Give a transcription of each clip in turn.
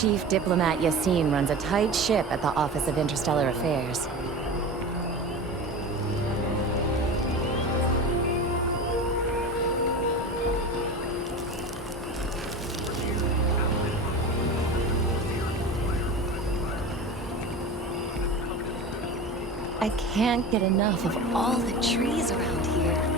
Chief Diplomat Yassine runs a tight ship at the Office of Interstellar Affairs. I can't get enough of all the trees around here.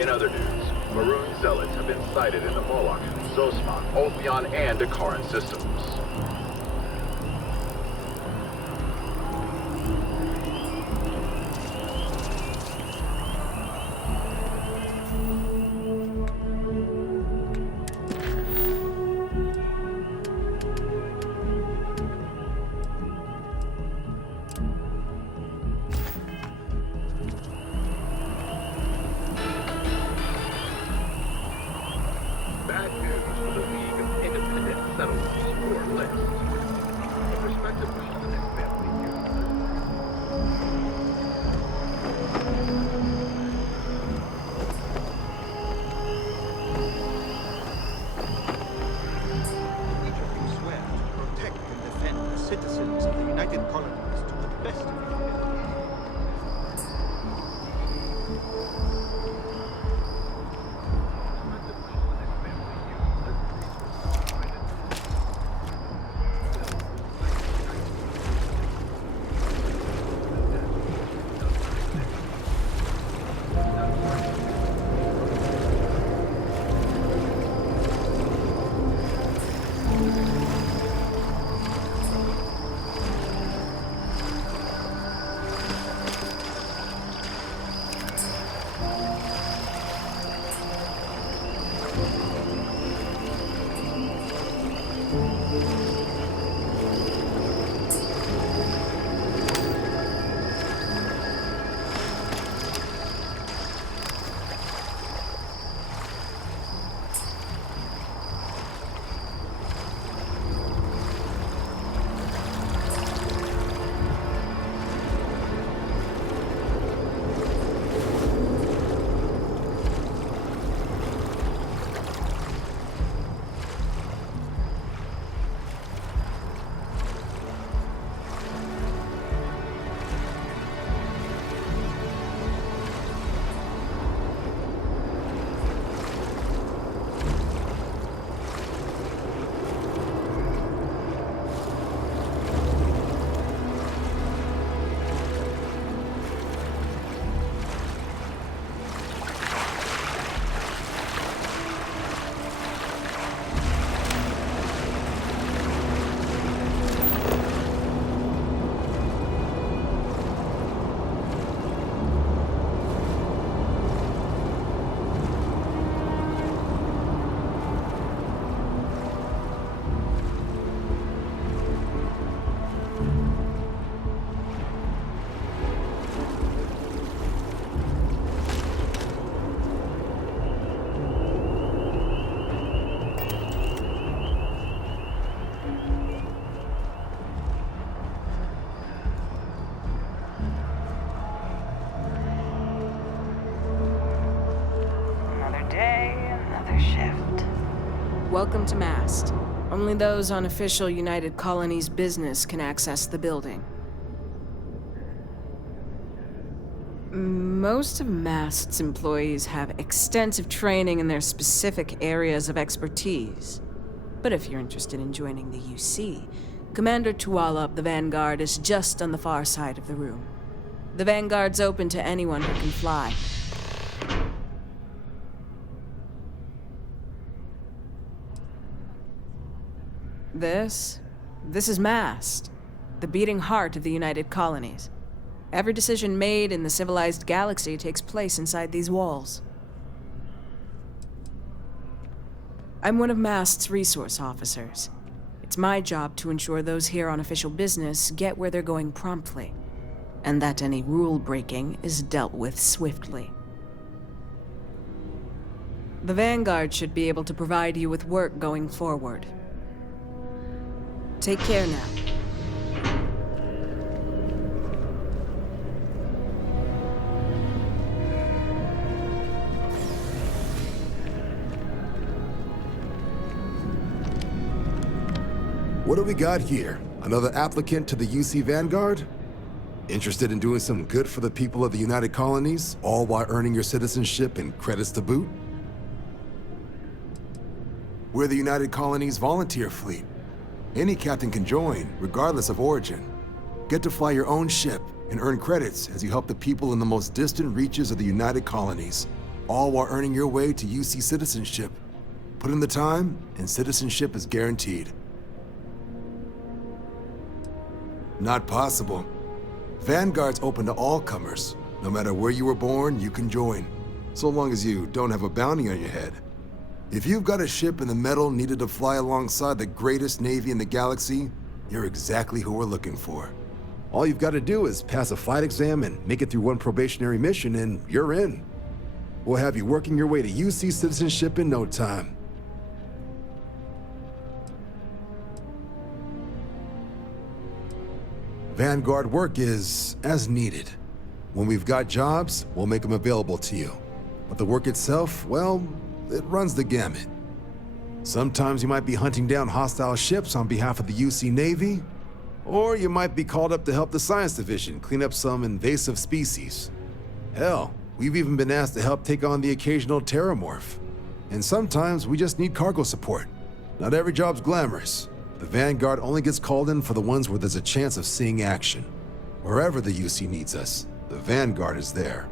In other news, Maroon Zealots have been sighted in the Moloch, Zosmok, Oltheon, and Dakaran systems. Bad news for the League of Independent Settlers, or shift. Welcome to Mast. Only those on official United Colonies business can access the building. Most of Mast's employees have extensive training in their specific areas of expertise. But if you're interested in joining the UC, Commander Tuala of the Vanguard is just on the far side of the room. The Vanguard's open to anyone who can fly. This is Mast, the beating heart of the United Colonies. Every decision made in the civilized galaxy takes place inside these walls. I'm one of Mast's resource officers. It's my job to ensure those here on official business get where they're going promptly, and that any rule breaking is dealt with swiftly. The Vanguard should be able to provide you with work going forward. Take care now. What do we got here? Another applicant to the UC Vanguard? Interested in doing some good for the people of the United Colonies, all while earning your citizenship and credits to boot? We're the United Colonies volunteer fleet. Any captain can join, regardless of origin. Get to fly your own ship and earn credits as you help the people in the most distant reaches of the United Colonies, all while earning your way to UC citizenship. Put in the time, and citizenship is guaranteed. Not possible. Vanguard's open to all comers. No matter where you were born, you can join, so long as you don't have a bounty on your head. If you've got a ship in the metal needed to fly alongside the greatest navy in the galaxy, you're exactly who we're looking for. All you've got to do is pass a flight exam and make it through one probationary mission, and you're in. We'll have you working your way to UC citizenship in no time. Vanguard work is as needed. When we've got jobs, we'll make them available to you. But the work itself, well, it runs the gamut. Sometimes you might be hunting down hostile ships on behalf of the UC Navy, or you might be called up to help the Science Division clean up some invasive species. Hell, we've even been asked to help take on the occasional terramorph. And sometimes we just need cargo support. Not every job's glamorous. The Vanguard only gets called in for the ones where there's a chance of seeing action. Wherever the UC needs us, the Vanguard is there.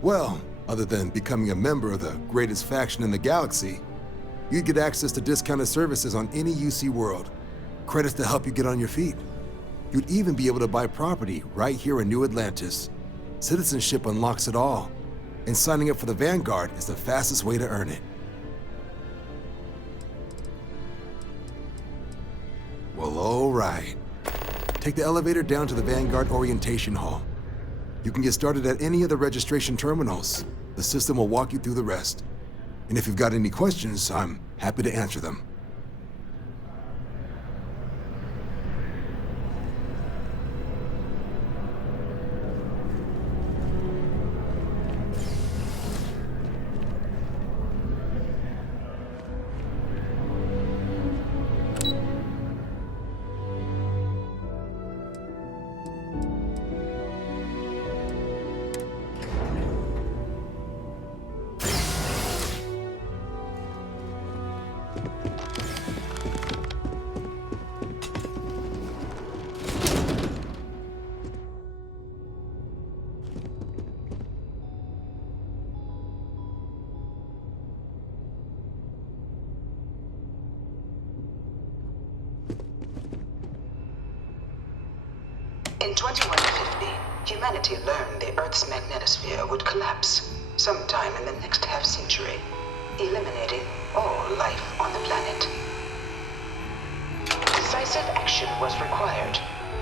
Well, other than becoming a member of the greatest faction in the galaxy, you'd get access to discounted services on any UC world, credits to help you get on your feet. You'd even be able to buy property right here in New Atlantis. Citizenship unlocks it all, and signing up for the Vanguard is the fastest way to earn it. Well, all right. Take the elevator down to the Vanguard Orientation Hall. You can get started at any of the registration terminals. The system will walk you through the rest. And if you've got any questions, I'm happy to answer them. In 2150, humanity learned the Earth's magnetosphere would collapse sometime in the next half-century, eliminating all life on the planet. Decisive action was required,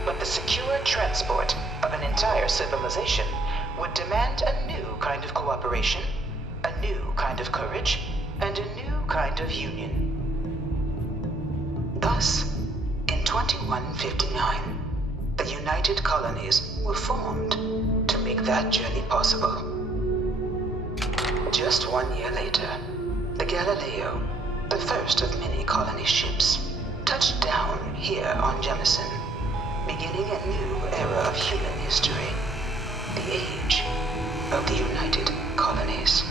but the secure transport of an entire civilization would demand a new kind of cooperation, a new kind of courage, and a new kind of union. Thus, in 2159, the United Colonies were formed to make that journey possible. Just 1 year later, the Galileo, the first of many colony ships, touched down here on Jemison, beginning a new era of human history, the age of the United Colonies.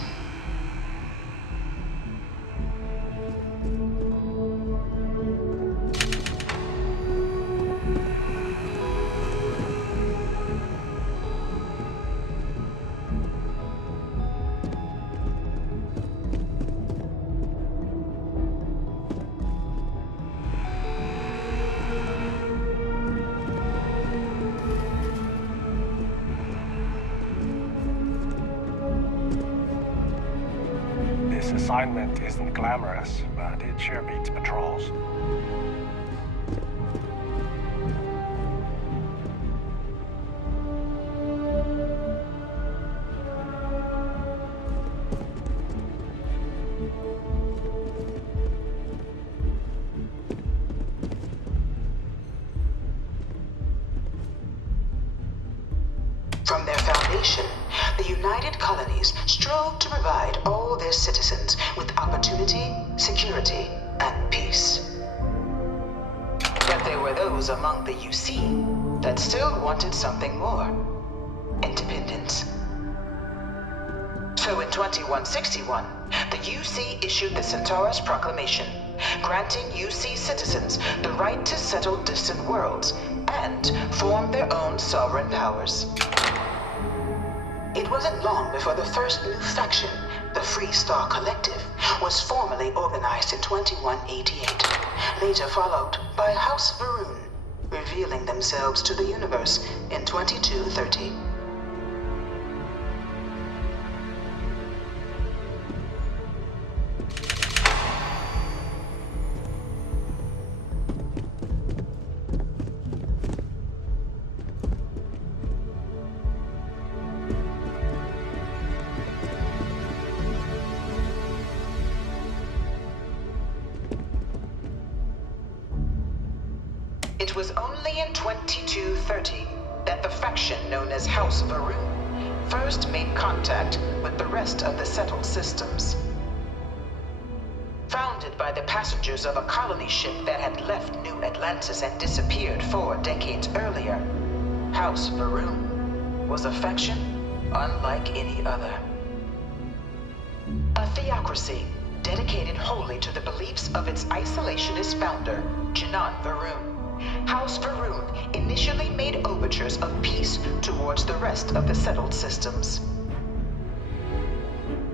This assignment isn't glamorous, but it sure beats patrols. From their foundation, the United Colonies strove to provide all their citizens with opportunity, security, and peace. But there were those among the UC that still wanted something more: independence. So in 2161, the UC issued the Centaurus Proclamation, granting UC citizens the right to settle distant worlds and form their own sovereign powers. It wasn't long before the first new faction, the Free Star Collective, was formally organized in 2188, later followed by House Varun, revealing themselves to the universe in 2230. It was only in 2230 that the faction known as House Varun first made contact with the rest of the settled systems. Founded by the passengers of a colony ship that had left New Atlantis and disappeared 4 decades earlier, House Varun was a faction unlike any other. A theocracy dedicated wholly to the beliefs of its isolationist founder, Janan Varun. House Varun initially made overtures of peace towards the rest of the settled systems.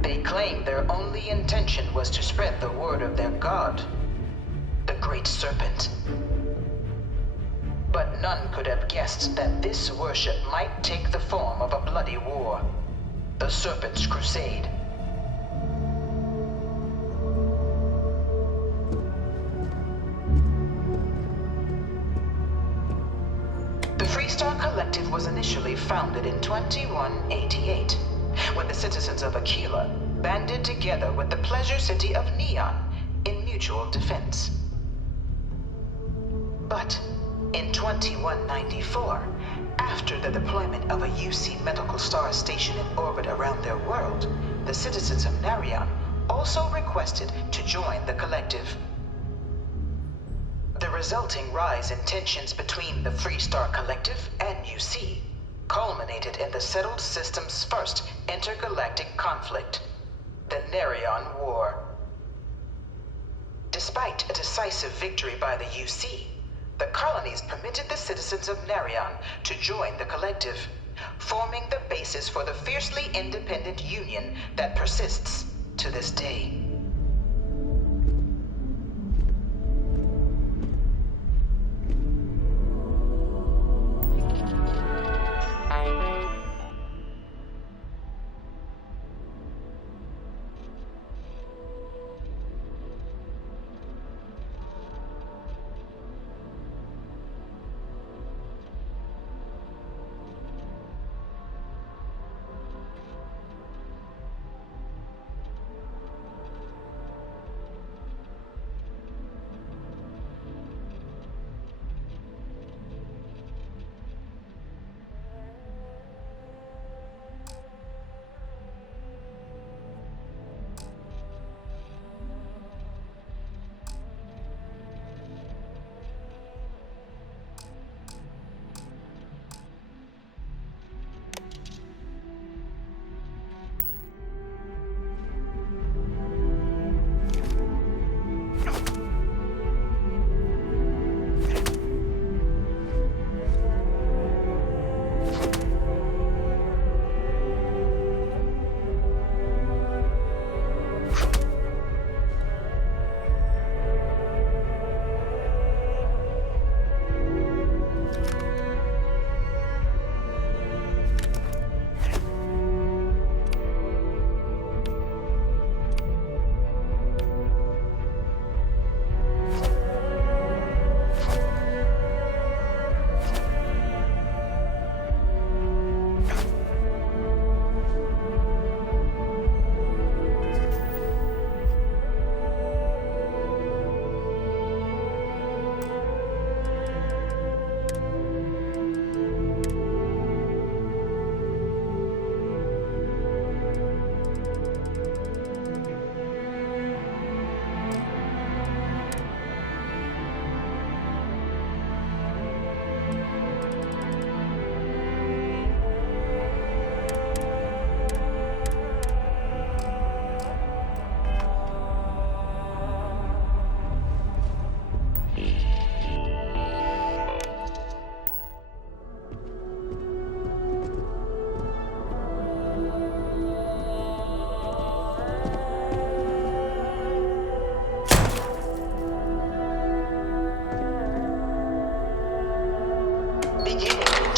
They claimed their only intention was to spread the word of their god, the Great Serpent. But none could have guessed that this worship might take the form of a bloody war, the Serpent's Crusade. The Freestar Collective was initially founded in 2188, when the citizens of Aquila banded together with the pleasure city of Neon in mutual defense. But in 2194, after the deployment of a UC medical star station in orbit around their world, the citizens of Narion also requested to join the collective. The resulting rise in tensions between the Freestar Collective and UC culminated in the settled system's first intergalactic conflict, the Narion War. Despite a decisive victory by the UC, the colonies permitted the citizens of Narion to join the collective, forming the basis for the fiercely independent union that persists to this day.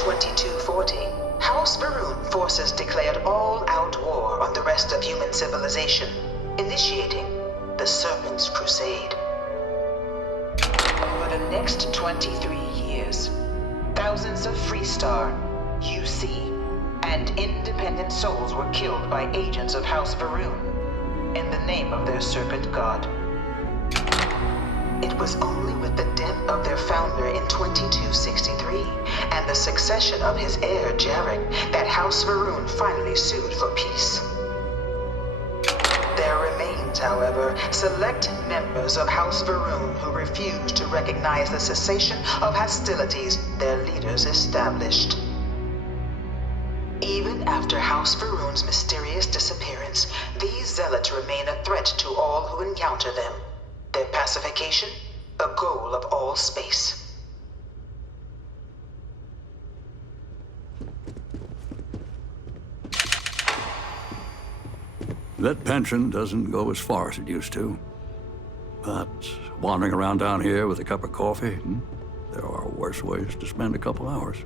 2240, House Varun forces declared all-out war on the rest of human civilization, initiating the Serpent's Crusade. Over the next 23 years, thousands of Freestar, UC, and independent souls were killed by agents of House Varun in the name of their serpent god. It was only with the death of their founder in 2263 and the succession of his heir Jarek that House Varun finally sued for peace. There remains, however, select members of House Varun who refuse to recognize the cessation of hostilities their leaders established. Even after House Varun's mysterious disappearance, these zealots remain a threat to all who encounter them. Their pacification, a goal of all space. That pension doesn't go as far as it used to. But wandering around down here with a cup of coffee, there are worse ways to spend a couple hours.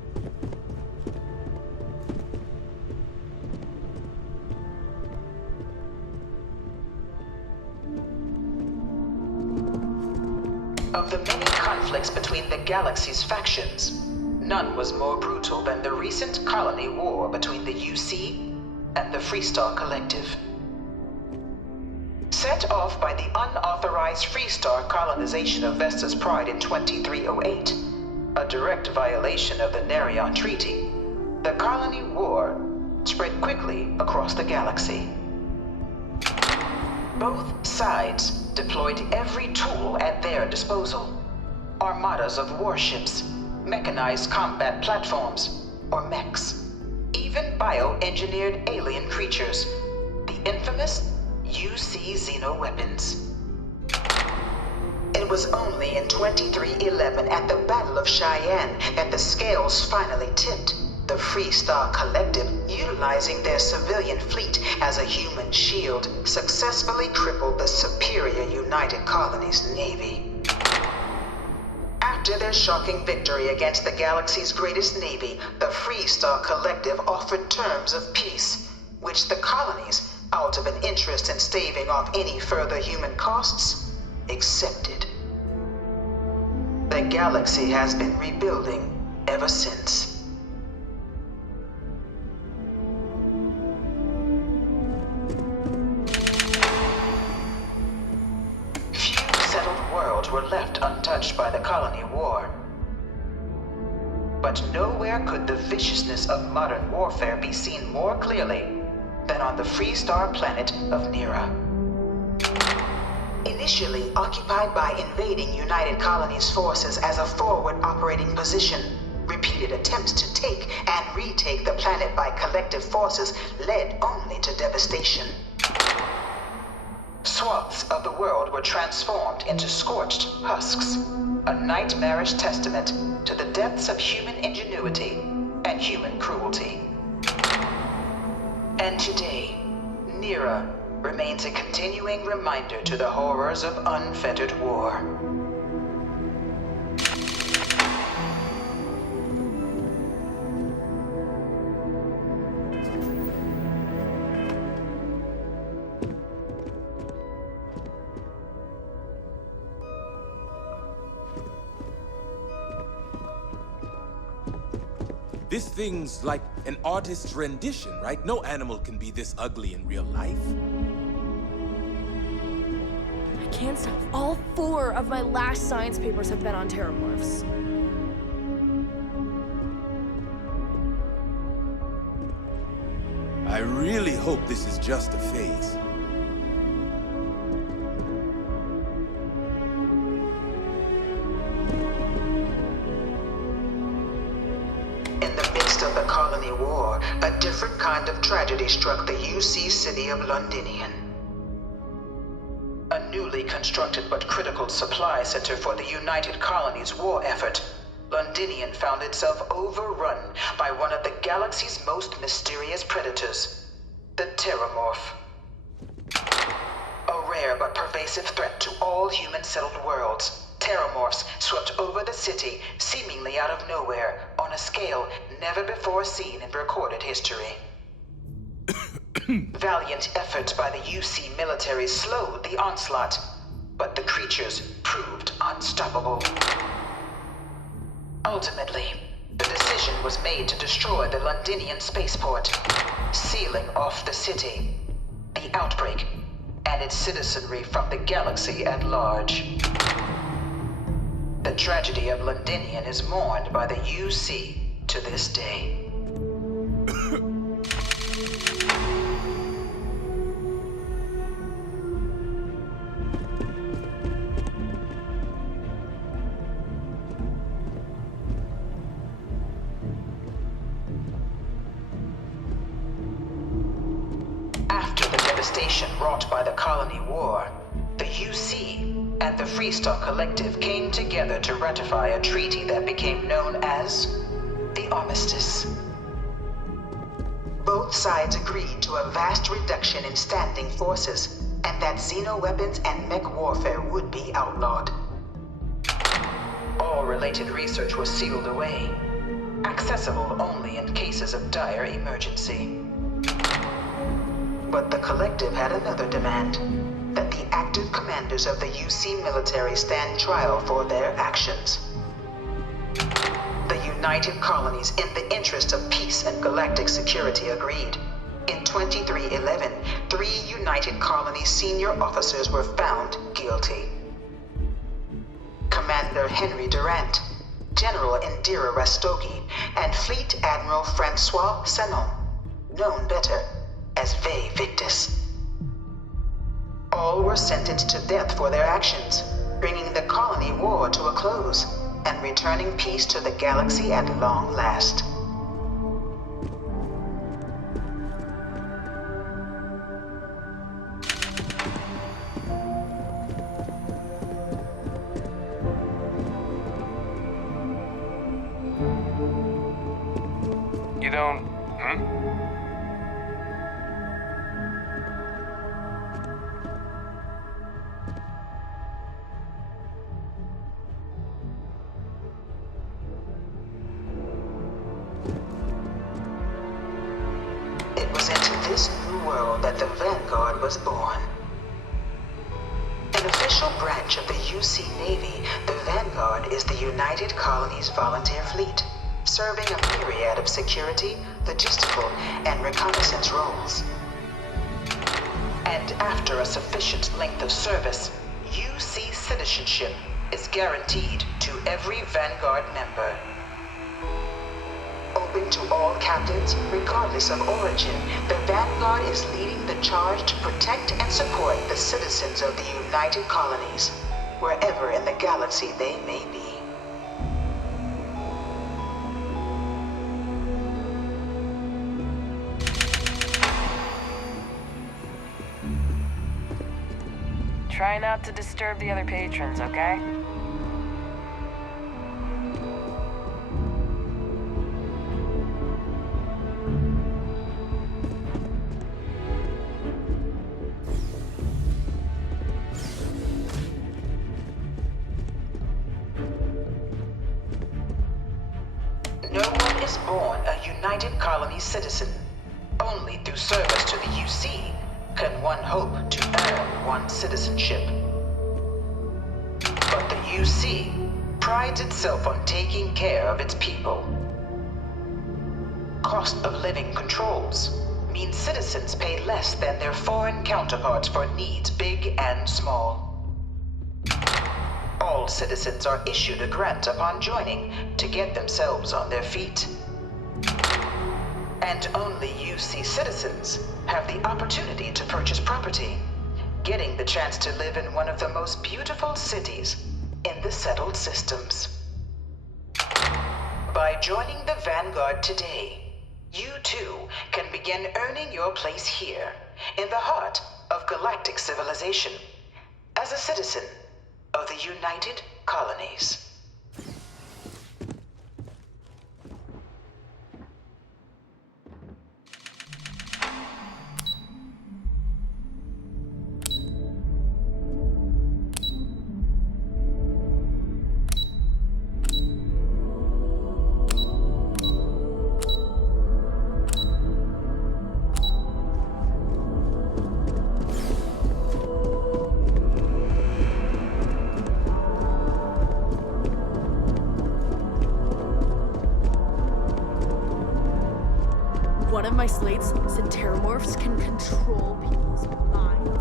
Of the many conflicts between the galaxy's factions, none was more brutal than the recent colony war between the UC and the Freestar Collective. Set off by the unauthorized Freestar colonization of Vesta's Pride in 2308, a direct violation of the Nerion Treaty, the colony war spread quickly across the galaxy. Both sides deployed every tool at their disposal. Armadas of warships, mechanized combat platforms, or mechs. Even bioengineered alien creatures, the infamous UC xeno-weapons. It was only in 2311 at the Battle of Cheyenne that the scales finally tipped. The Freestar Collective, utilizing their civilian fleet as a human shield, successfully crippled the superior United Colonies Navy. After their shocking victory against the galaxy's greatest navy, the Freestar Collective offered terms of peace, which the colonies, out of an interest in staving off any further human costs, accepted. The galaxy has been rebuilding ever since. Were left untouched by the colony war. But nowhere could the viciousness of modern warfare be seen more clearly than on the Freestar planet of Nira. Initially occupied by invading United Colonies forces as a forward operating position, repeated attempts to take and retake the planet by collective forces led only to devastation. Swaths of the world were transformed into scorched husks, a nightmarish testament to the depths of human ingenuity and human cruelty. And today, Nira remains a continuing reminder to the horrors of unfettered war. This thing's like an artist's rendition, right? No animal can be this ugly in real life. I can't stop. All 4 of my last science papers have been on terramorphs. I really hope this is just a phase. A different kind of tragedy struck the UC city of Londinian. A newly constructed but critical supply center for the United Colonies' war effort, Londinian found itself overrun by one of the galaxy's most mysterious predators, the Terramorph. A rare but pervasive threat to all human-settled worlds, Terramorphs swept over the city, seemingly out of nowhere, on on a scale never before seen in recorded history. Valiant efforts by the UC military slowed the onslaught, but the creatures proved unstoppable. Ultimately, the decision was made to destroy the Londinian spaceport, sealing off the city, the outbreak, and its citizenry from the galaxy at large. The tragedy of Londinian is mourned by the UC to this day. After the devastation wrought by the Colony War, the UC and the Freestar Collective came together to ratify a treaty that became known as the Armistice. Both sides agreed to a vast reduction in standing forces, and that xeno-weapons and mech warfare would be outlawed. All related research was sealed away, accessible only in cases of dire emergency. But the Collective had another demand, that the active commanders of the UC military stand trial for their actions. The United Colonies, in the interest of peace and galactic security, agreed. In 2311, 3 United Colonies senior officers were found guilty. Commander Henry Durant, General Indira Rastogi, and Fleet Admiral Francois Sanon, known better as Ve Victus. All were sentenced to death for their actions, bringing the colony war to a close and returning peace to the galaxy at long last. You don't... It was into this new world that the Vanguard was born. An official branch of the UC Navy, the Vanguard is the United Colonies Volunteer Fleet, serving a myriad of security, logistical, and reconnaissance roles. And after a sufficient length of service, UC citizenship is guaranteed to every Vanguard member. Open to all captains, regardless of origin, the Vanguard is leading the charge to protect and support the citizens of the United Colonies, wherever in the galaxy they may be. Try not to disturb the other patrons, okay? No one is born a United Colonies citizen. Only through service to the UC can one hope to earn one's citizenship. But the UC prides itself on taking care of its people. Cost of living controls mean citizens pay less than their foreign counterparts for needs big and small. All citizens are issued a grant upon joining to get themselves on their feet. And only UC citizens have the opportunity to purchase property, getting the chance to live in one of the most beautiful cities in the settled systems. By joining the Vanguard today, you too can begin earning your place here, in the heart of galactic civilization, as a citizen of the United Colonies. one of my slates said terramorphs can control people's minds.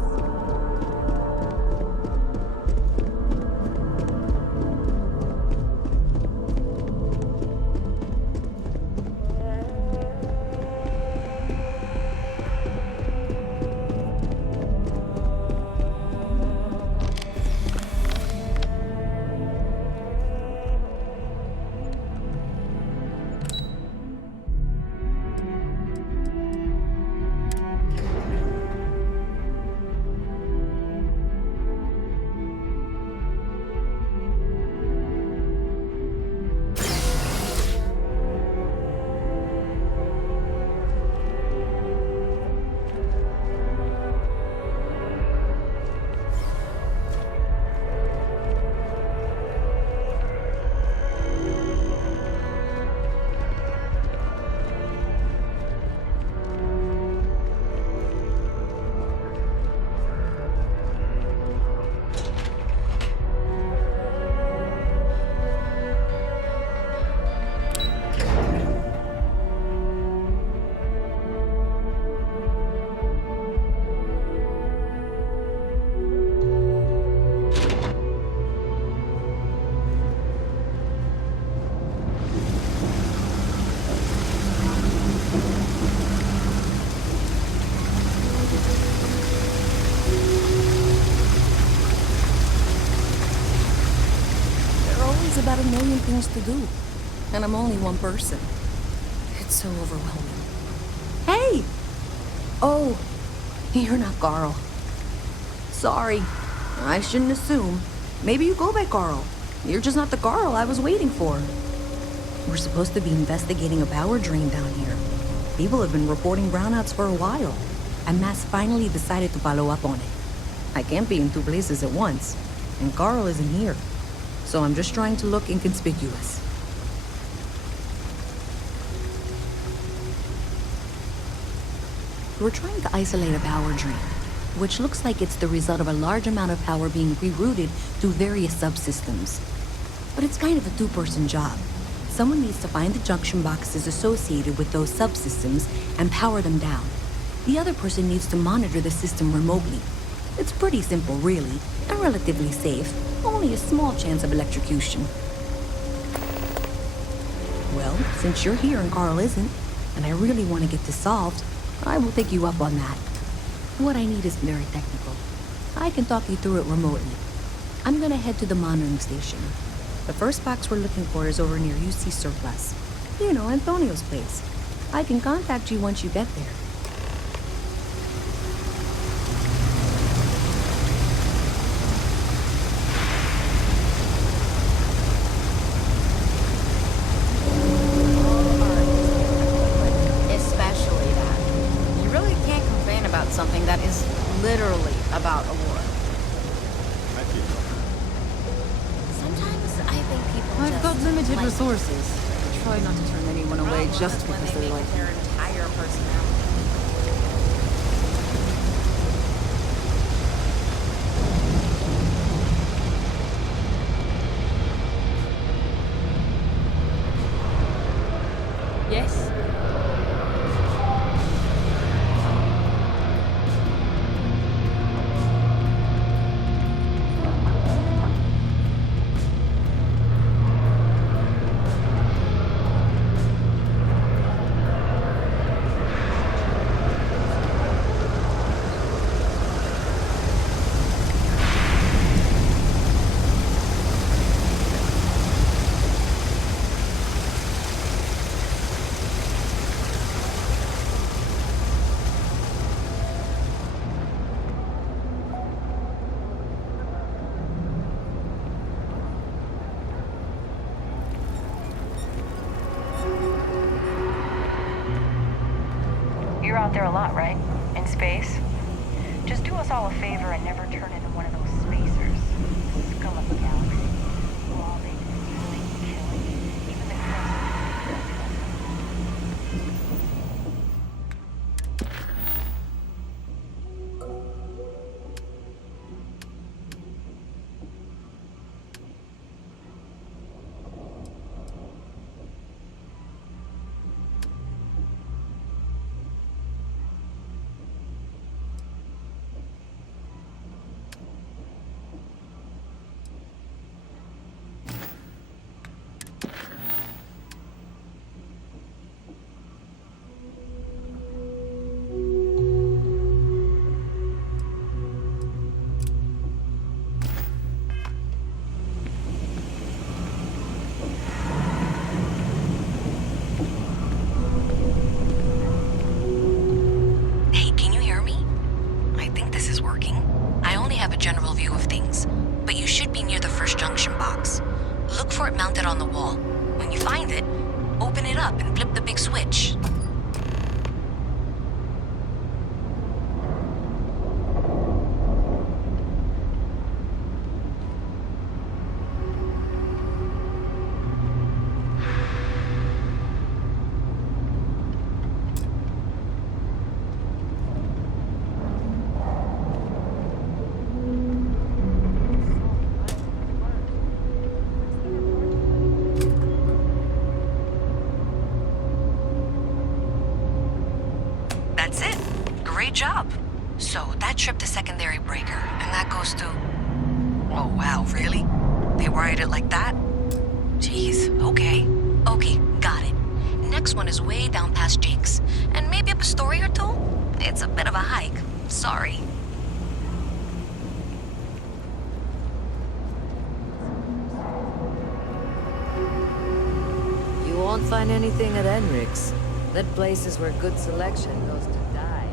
About a million things to do, and I'm only one person. It's so overwhelming. Hey! Oh, you're not Carl. Sorry, I shouldn't assume. Maybe you go by Carl. You're just not the Carl I was waiting for. We're supposed to be investigating a power drain down here. People have been reporting brownouts for a while, and Mass finally decided to follow up on it. I can't be in two places at once, and Carl isn't here. So I'm just trying to look inconspicuous. We're trying to isolate a power drain, which looks like it's the result of a large amount of power being rerouted to various subsystems. But it's kind of a two-person job. Someone needs to find the junction boxes associated with those subsystems and power them down. The other person needs to monitor the system remotely. It's pretty simple, really, and relatively safe. Only a small chance of electrocution. Well, since you're here and Carl isn't, and I really want to get this solved, I will take you up on that. What I need is very technical. I can talk you through it remotely. I'm gonna head to the monitoring station. The first box we're looking for is over near UC Surplus. You know, Antonio's place. I can contact you once you get there. Something that is literally about a war. Sometimes I think people I've just got limited like resources. I try not to turn anyone away just because they're like their entire personality. Yes? You're out there a lot, right? In space? Just do us all a favor and never turn into one of those spacers. Scum of the galaxy. Who all they do is stealing, killing, even the up and flip the big switch. That's it. Great job. So that tripped the secondary breaker, and that goes to... Oh, wow, really? They wired it like that? Jeez, okay. Okay, got it. Next one is way down past Jake's, and maybe up a story or two? It's a bit of a hike. Sorry. You won't find anything at Enric's. That place is where good selection goes to die.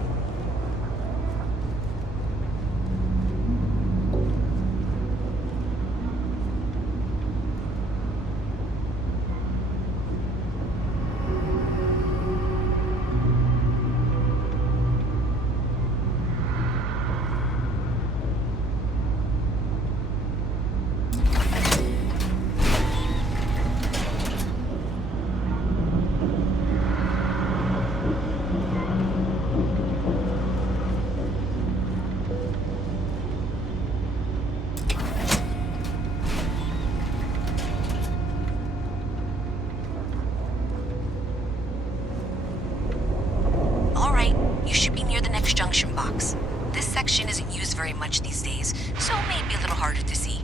Junction box. This section isn't used very much these days, so maybe a little harder to see.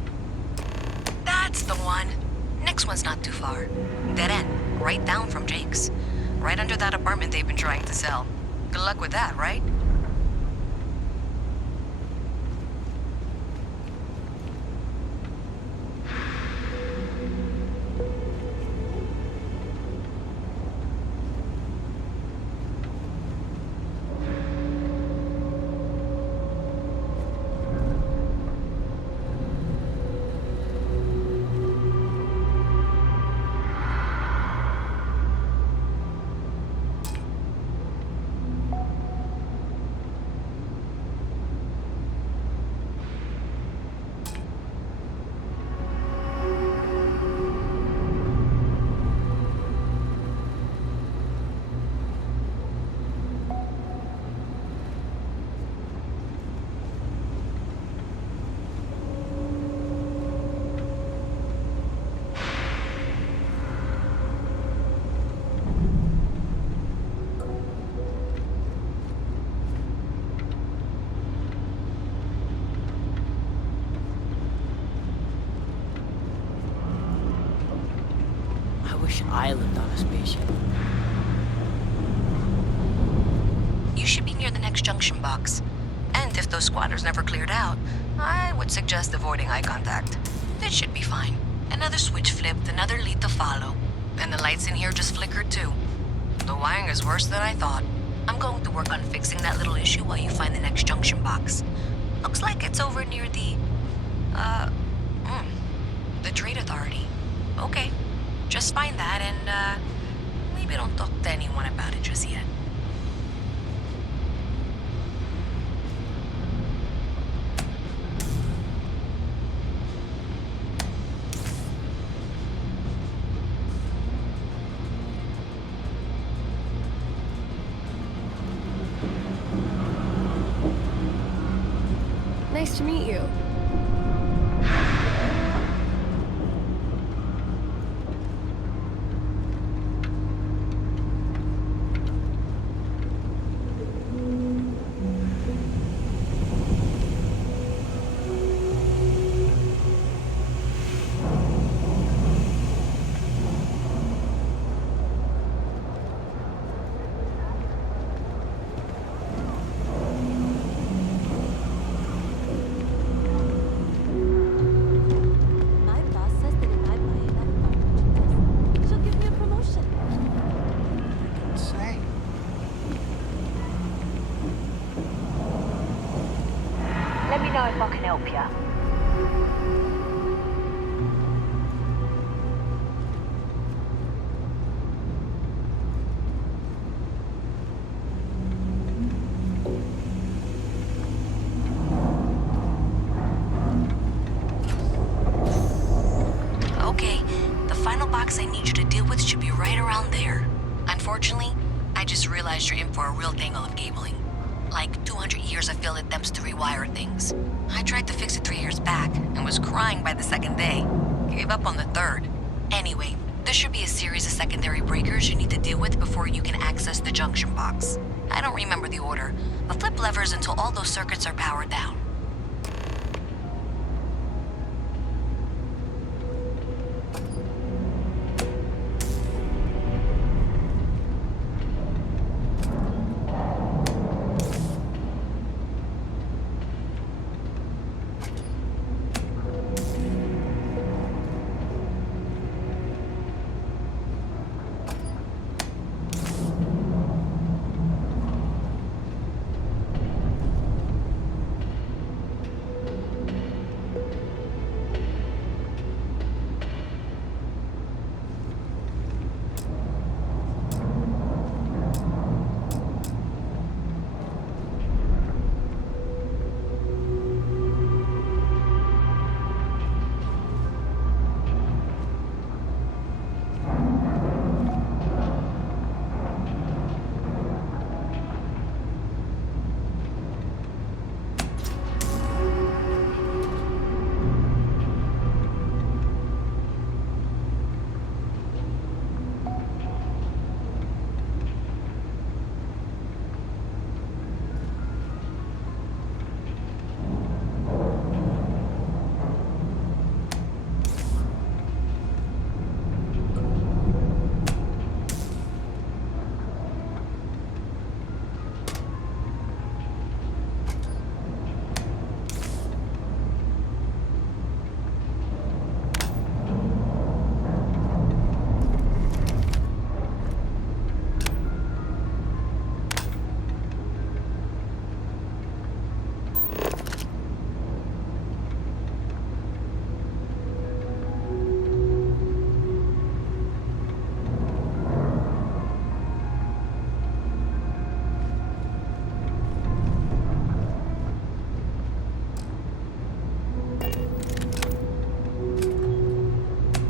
That's the one. Next one's not too far. Dead end, right down from Jake's. Right under that apartment they've been trying to sell. Good luck with that, right? I lived on a spaceship. You should be near the next junction box. And if those squatters never cleared out, I would suggest avoiding eye contact. It should be fine. Another switch flipped, another lead to follow. And the lights in here just flickered too. The wiring is worse than I thought. I'm going to work on fixing that little issue while you find the next junction box. Looks like it's over near the Trade Authority. Okay. Just find that and, maybe don't talk to anyone about it just yet. Nice to meet you. Let me know if I can help you. Unfortunately, I just realized you're in for a real tangle of cabling. Like 200 years of field attempts to rewire things. I tried to fix it 3 years back and was crying by the second day. Gave up on the third. Anyway, there should be a series of secondary breakers you need to deal with before you can access the junction box. I don't remember the order, but flip levers until all those circuits are powered down.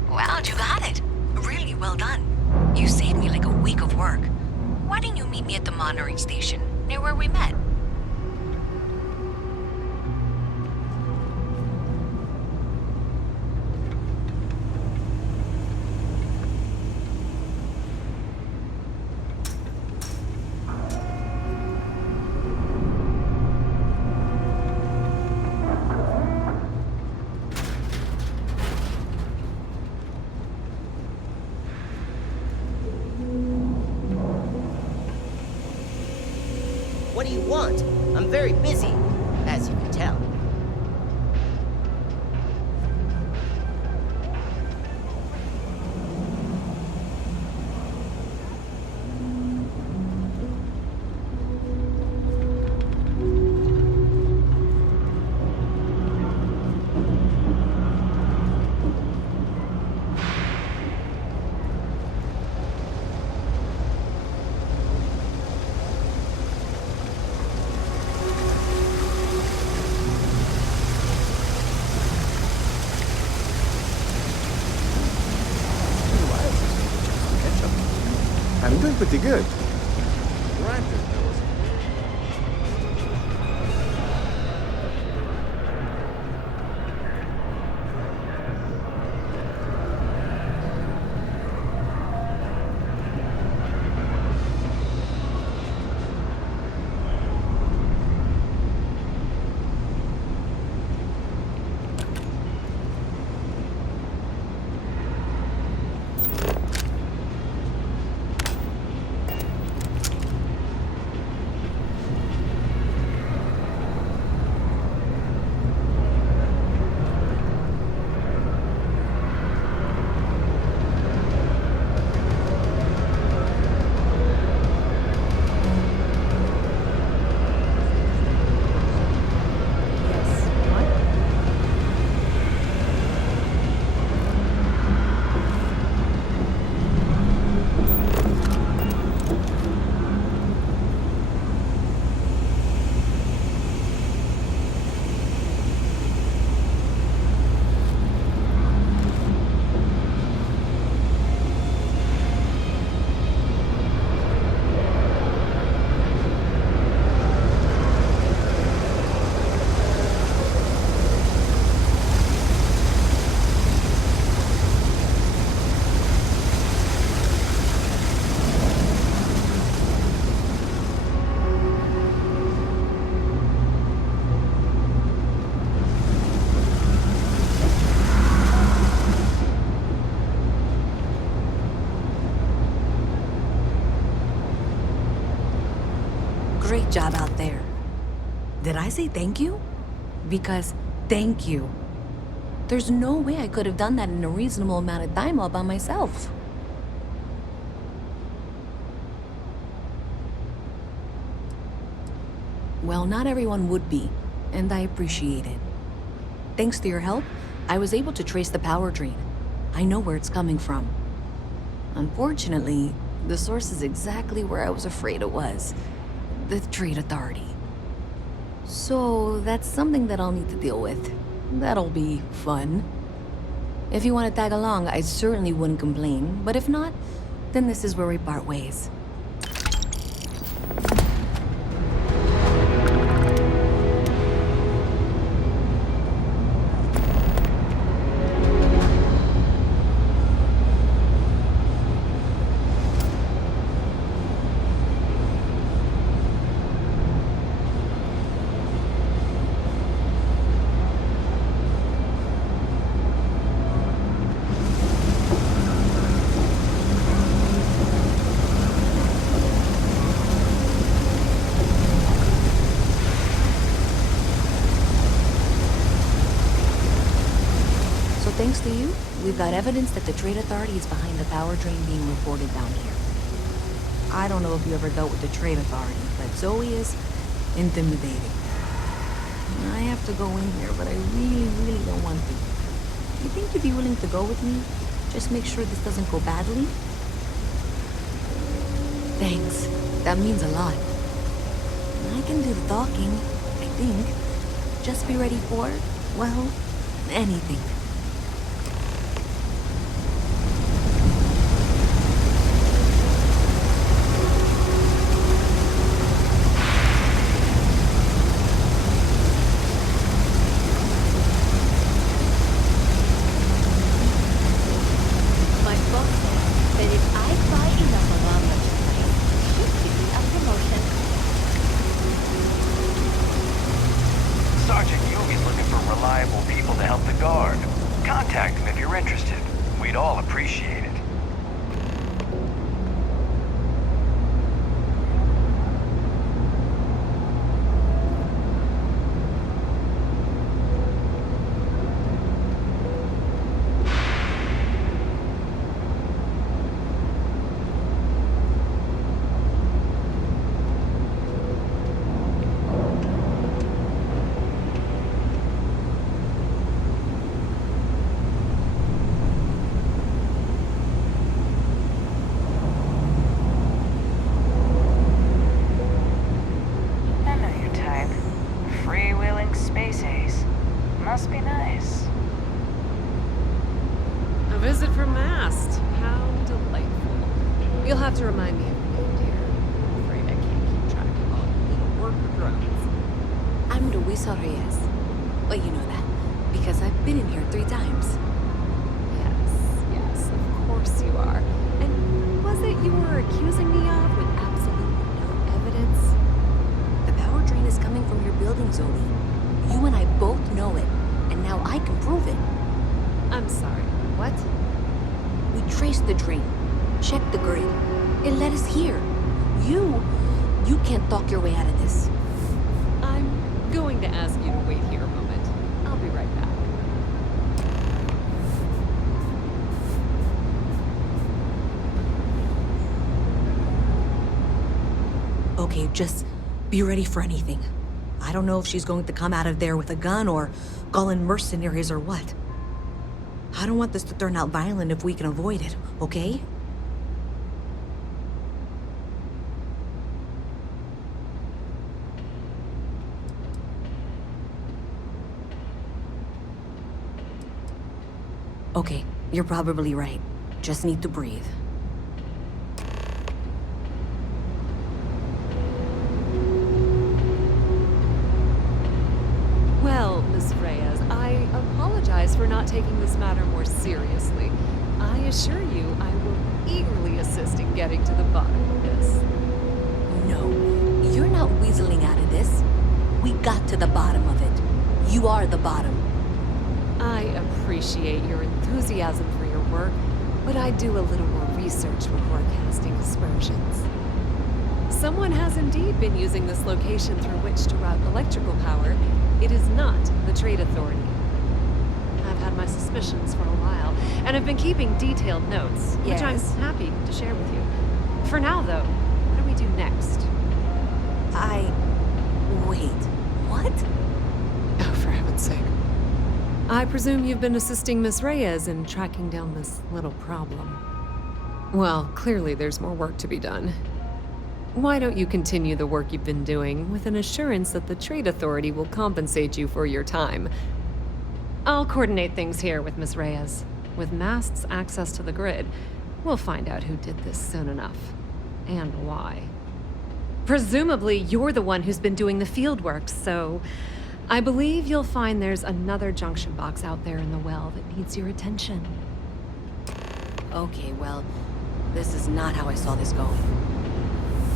Wow, you got it. Really well done. You saved me like a week of work. Why didn't you meet me at the monitoring station, near where we met? What do you want? I'm very busy, as you can tell. I'm doing pretty good. Great job out there. Did I say thank you? Because thank you. There's no way I could have done that in a reasonable amount of time all by myself. Well, not everyone would be, and I appreciate it. Thanks to your help, I was able to trace the power drain. I know where it's coming from. Unfortunately, the source is exactly where I was afraid it was. The Trade Authority. So that's something that I'll need to deal with. That'll be fun. If you want to tag along, I certainly wouldn't complain, but if not, then this is where we part ways. Thanks to you, we've got evidence that the Trade Authority is behind the power drain being reported down here. I don't know if you ever dealt with the Trade Authority, but Zoe is intimidating. I have to go in here, but I really don't want to. You think you'd be willing to go with me? Just make sure this doesn't go badly? Thanks. That means a lot. I can do the talking, I think. Just be ready for, well, anything. Must be nice. A visit from Mast. How delightful. You'll have to remind me of your name, dear. I'm afraid I can't keep track of all your work drones. I'm Luisa Reyes. Well, you know that, because I've been in here 3 times. Yes, of course you are. And who was it you were accusing me of with absolutely no evidence? The power drain is coming from your building, Zoe. You and I both know it, and now I can prove it. I'm sorry, what? We traced the drain, checked the grid. It led us here. You can't talk your way out of this. I'm going to ask you to wait here a moment. I'll be right back. Okay, just be ready for anything. I don't know if she's going to come out of there with a gun or call in mercenaries or what. I don't want this to turn out violent if we can avoid it, okay? Okay, you're probably right. Just need to breathe. Well, Miss Reyes, I apologize for not taking this matter more seriously. I assure you I will eagerly assist in getting to the bottom of this. No, you're not weaseling out of this. We got to the bottom of it. You are the bottom. I appreciate your enthusiasm for your work, but I do a little more research before casting aspersions. someone has indeed been using this location through which to route electrical power, it is not the Trade Authority. I've had my suspicions for a while, and have been keeping detailed notes, which I'm happy to share with you. For now, though, what do we do next? Wait, what? Oh, for heaven's sake. I presume you've been assisting Miss Reyes in tracking down this little problem. Well, clearly there's more work to be done. Why don't you continue the work you've been doing with an assurance that the Trade Authority will compensate you for your time? I'll coordinate things here with Miss Reyes. With Mast's access to the grid, we'll find out who did this soon enough. And why. Presumably, you're the one who's been doing the field work, so I believe you'll find there's another junction box out there in the well that needs your attention. Okay, well, this is not how I saw this going.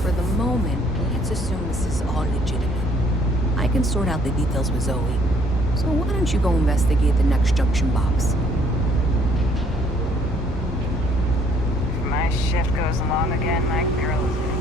For the moment, let's assume this is all legitimate. I can sort out the details with Zoe. So why don't you go investigate the next junction box? If my shift goes along again, my girl is gonna...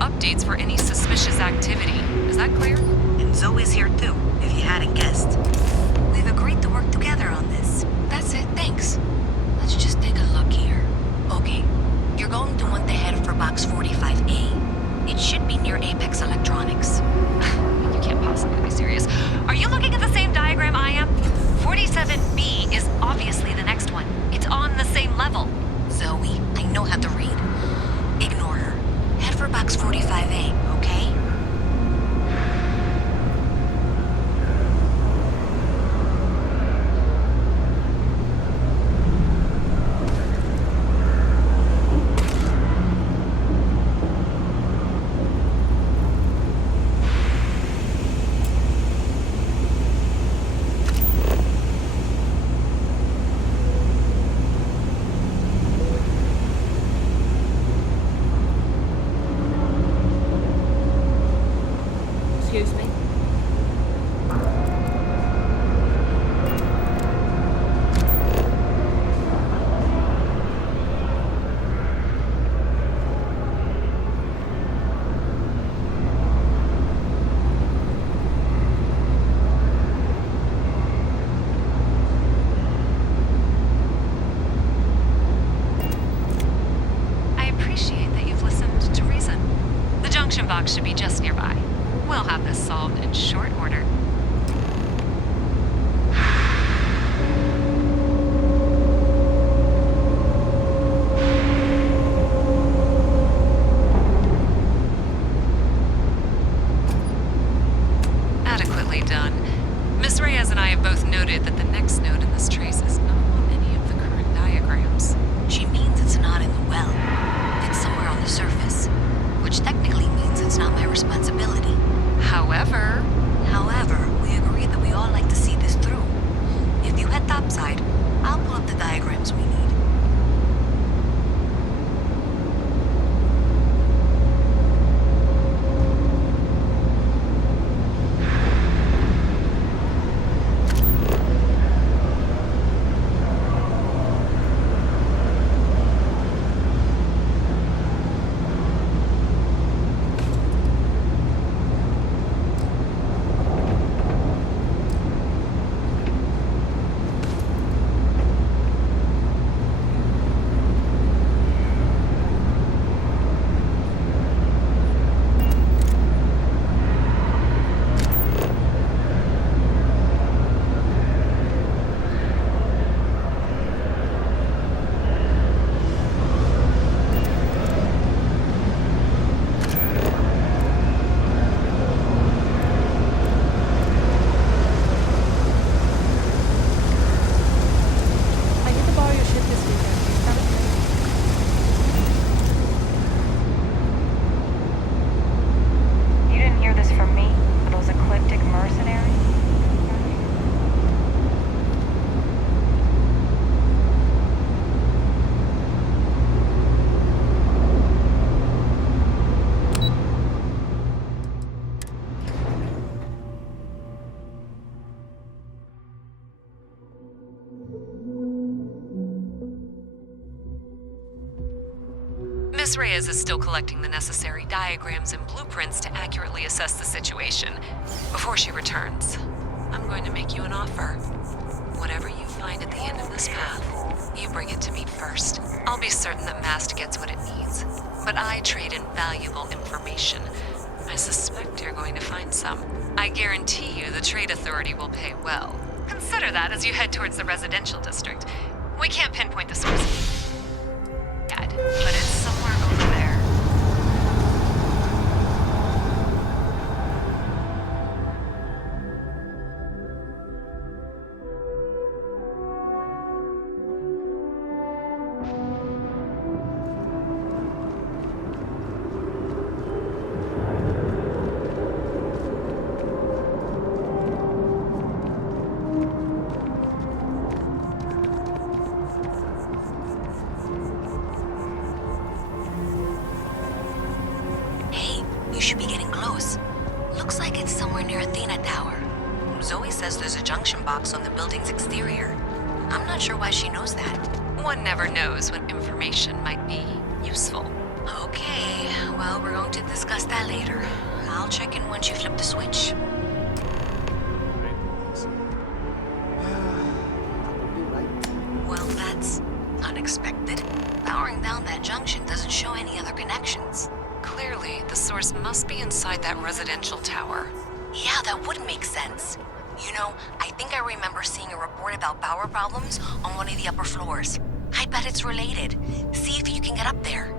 updates for any suspicious activity. Is that clear? And Zoe's here too, if you hadn't guessed. We've agreed to work together on this. That's it, thanks. Let's just take a look here. Okay, you're going to want to head for box 45A. It should be near Apex Electronics. You can't possibly be serious. Are you looking at the same diagram I am? 47B is obviously the next one. It's on the same level. So, truck should be just nearby. We'll have this solved in short order. Adequately done. Miss Reyes and I have both noted that the next node in this trace is not on any of the current diagrams. She means it's not in the well. It's somewhere on the surface. Which technically means it's not my responsibility. However, we agreed that we all like to see this through. If you head topside, I'll pull up the diagrams we need. Miss Reyes is still collecting the necessary diagrams and blueprints to accurately assess the situation. Before she returns, I'm going to make you an offer. Whatever you find at the end of this path, you bring it to me first. I'll be certain that Mast gets what it needs. But I trade in valuable information. I suspect you're going to find some. I guarantee you the Trade Authority will pay well. Consider that as you head towards the residential district. We can't pinpoint the source yet, but it's somewhere over there. You should be getting close. Looks like it's somewhere near Athena Tower. Zoe says there's a junction box on the building's exterior. I'm not sure why she knows that. One never knows when information might be useful. Okay, well, we're going to discuss that later. I'll check in once you flip the switch. Well, that's unexpected. Powering down that junction doesn't show any other connections. Clearly, the source must be inside that residential tower. Yeah, that would make sense. You know, I think I remember seeing a report about power problems on one of the upper floors. I bet it's related. See if you can get up there.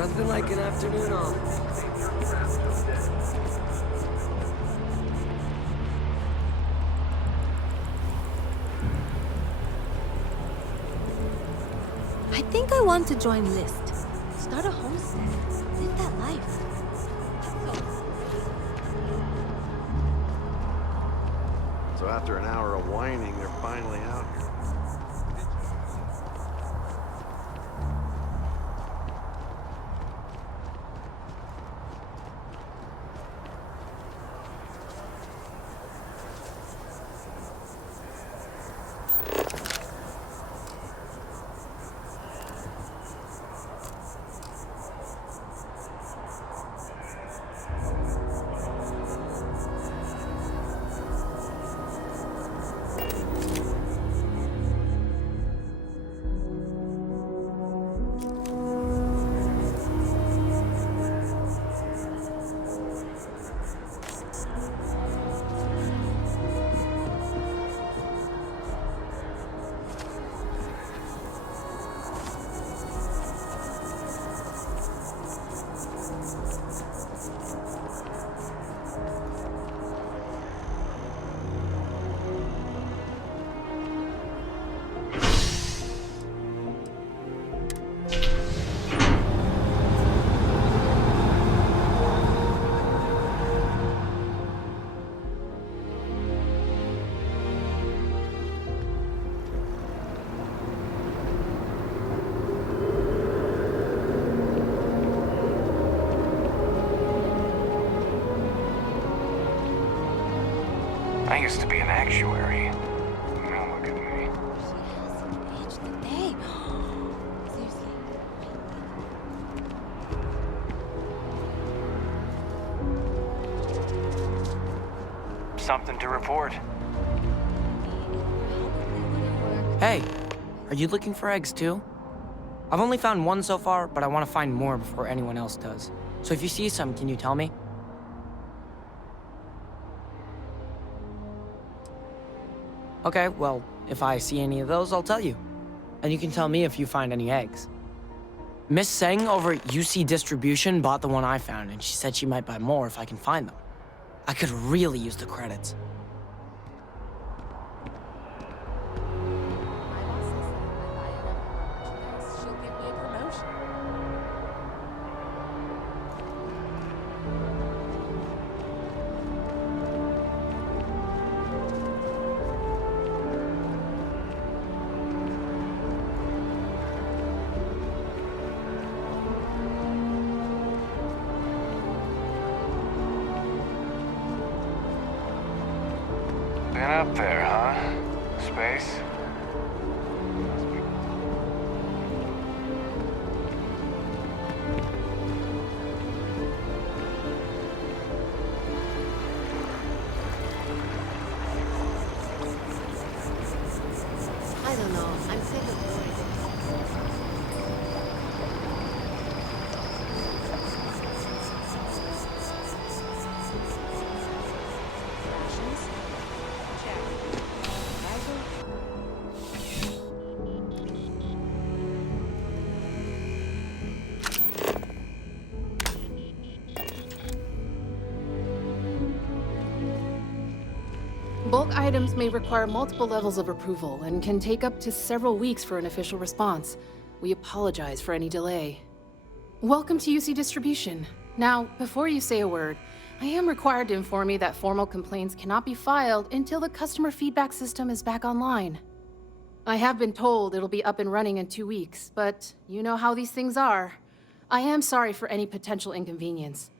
Nothing like an afternoon off. I think I want to join List. Start a homestead. Live that life. So after an hour of whining, they're finally out here. I used to be an actuary. Now look at me. Hey. Something to report. Hey, are you looking for eggs too? I've only found one so far, but I want to find more before anyone else does. So if you see some, can you tell me? Okay, well, if I see any of those, I'll tell you. And you can tell me if you find any eggs. Miss Seng over at UC Distribution bought the one I found, and she said she might buy more if I can find them. I could really use the credits. She'll give me a promotion. Been up there, huh? Space? I don't know. I'm sick of boys. Bulk items may require multiple levels of approval and can take up to several weeks for an official response. We apologize for any delay. Welcome to UC Distribution. Now, before you say a word, I am required to inform you that formal complaints cannot be filed until the customer feedback system is back online. I have been told it'll be up and running in 2 weeks, but you know how these things are. I am sorry for any potential inconvenience.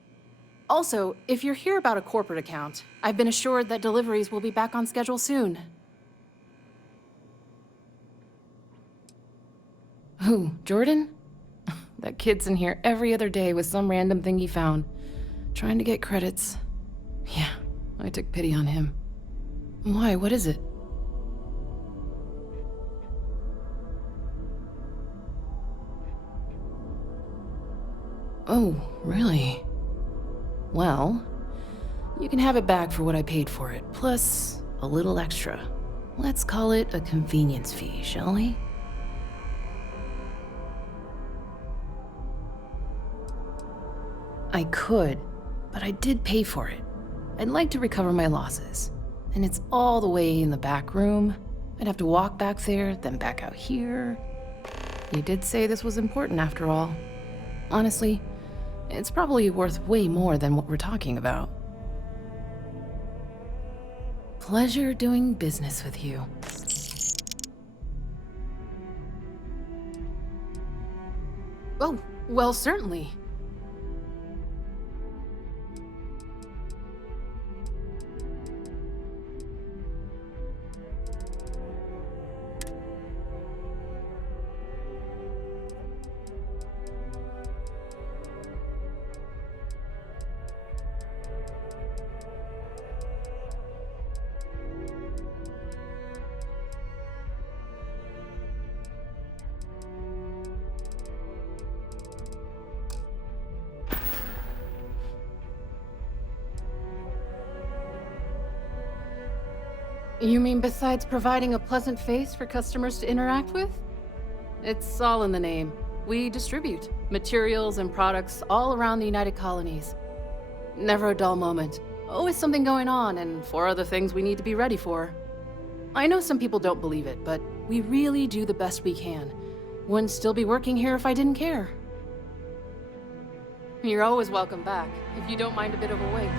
Also, if you're here about a corporate account, I've been assured that deliveries will be back on schedule soon. Who, Jordan? That kid's in here every other day with some random thing he found, trying to get credits. Yeah, I took pity on him. Why, what is it? Oh, really? Well, you can have it back for what I paid for it, plus a little extra. Let's call it a convenience fee, shall we? I could, but I did pay for it. I'd like to recover my losses. And it's all the way in the back room. I'd have to walk back there, then back out here. You did say this was important after all. Honestly, it's probably worth way more than what we're talking about. Pleasure doing business with you. Oh, well, certainly. You mean besides providing a pleasant face for customers to interact with? It's all in the name. We distribute materials and products all around the United Colonies. Never a dull moment. Always something going on and 4 other things we need to be ready for. I know some people don't believe it, but we really do the best we can. Wouldn't still be working here if I didn't care. You're always welcome back, if you don't mind a bit of a wait.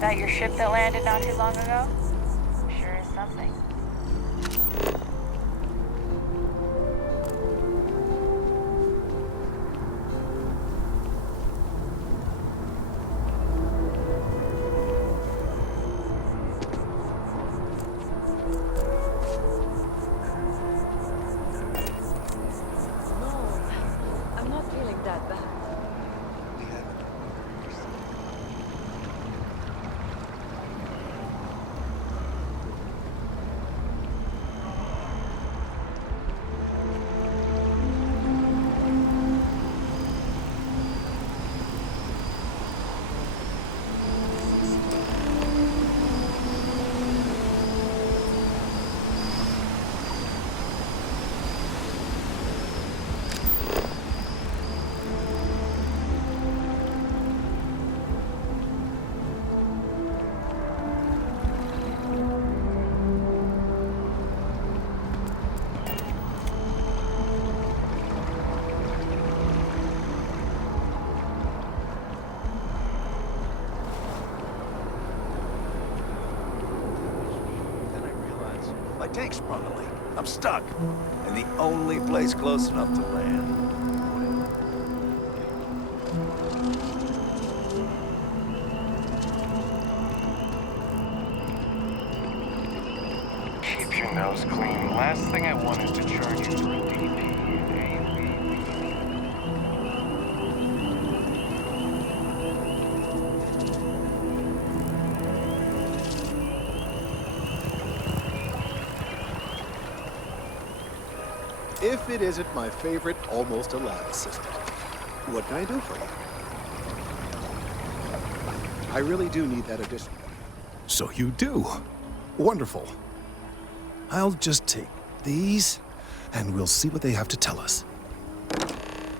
That your ship that landed not too long ago? Sure is something. No, I'm not feeling that bad. tank sprung a leak. I'm stuck. In the only place close enough to land. Keep your nose clean. Last thing I want is to charge you for a DP. If it isn't my favorite almost a lab assistant, what can I do for you? I really do need that addition. So you do. Wonderful. I'll just take these, and we'll see what they have to tell us.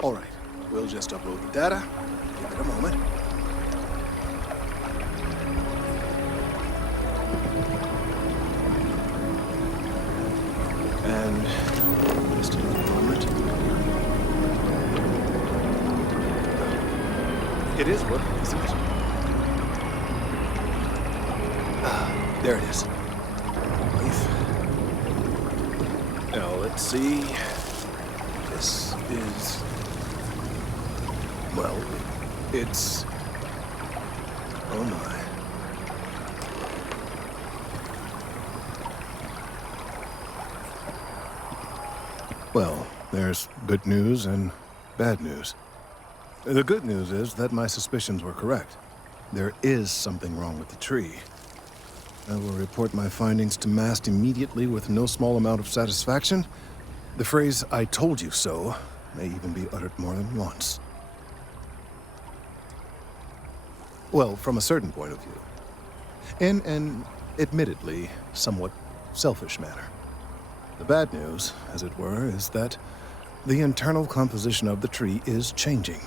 All right, we'll just upload the data. Give it a moment. And just another moment. It is working, isn't it? There it is. Now, let's see. This is... well, it's... oh my. Well, there's good news and bad news. The good news is that my suspicions were correct. There is something wrong with the tree. I will report my findings to MAST immediately with no small amount of satisfaction. The phrase, "I told you so," may even be uttered more than once. Well, from a certain point of view. In an, admittedly, somewhat selfish manner. The bad news, as it were, is that the internal composition of the tree is changing.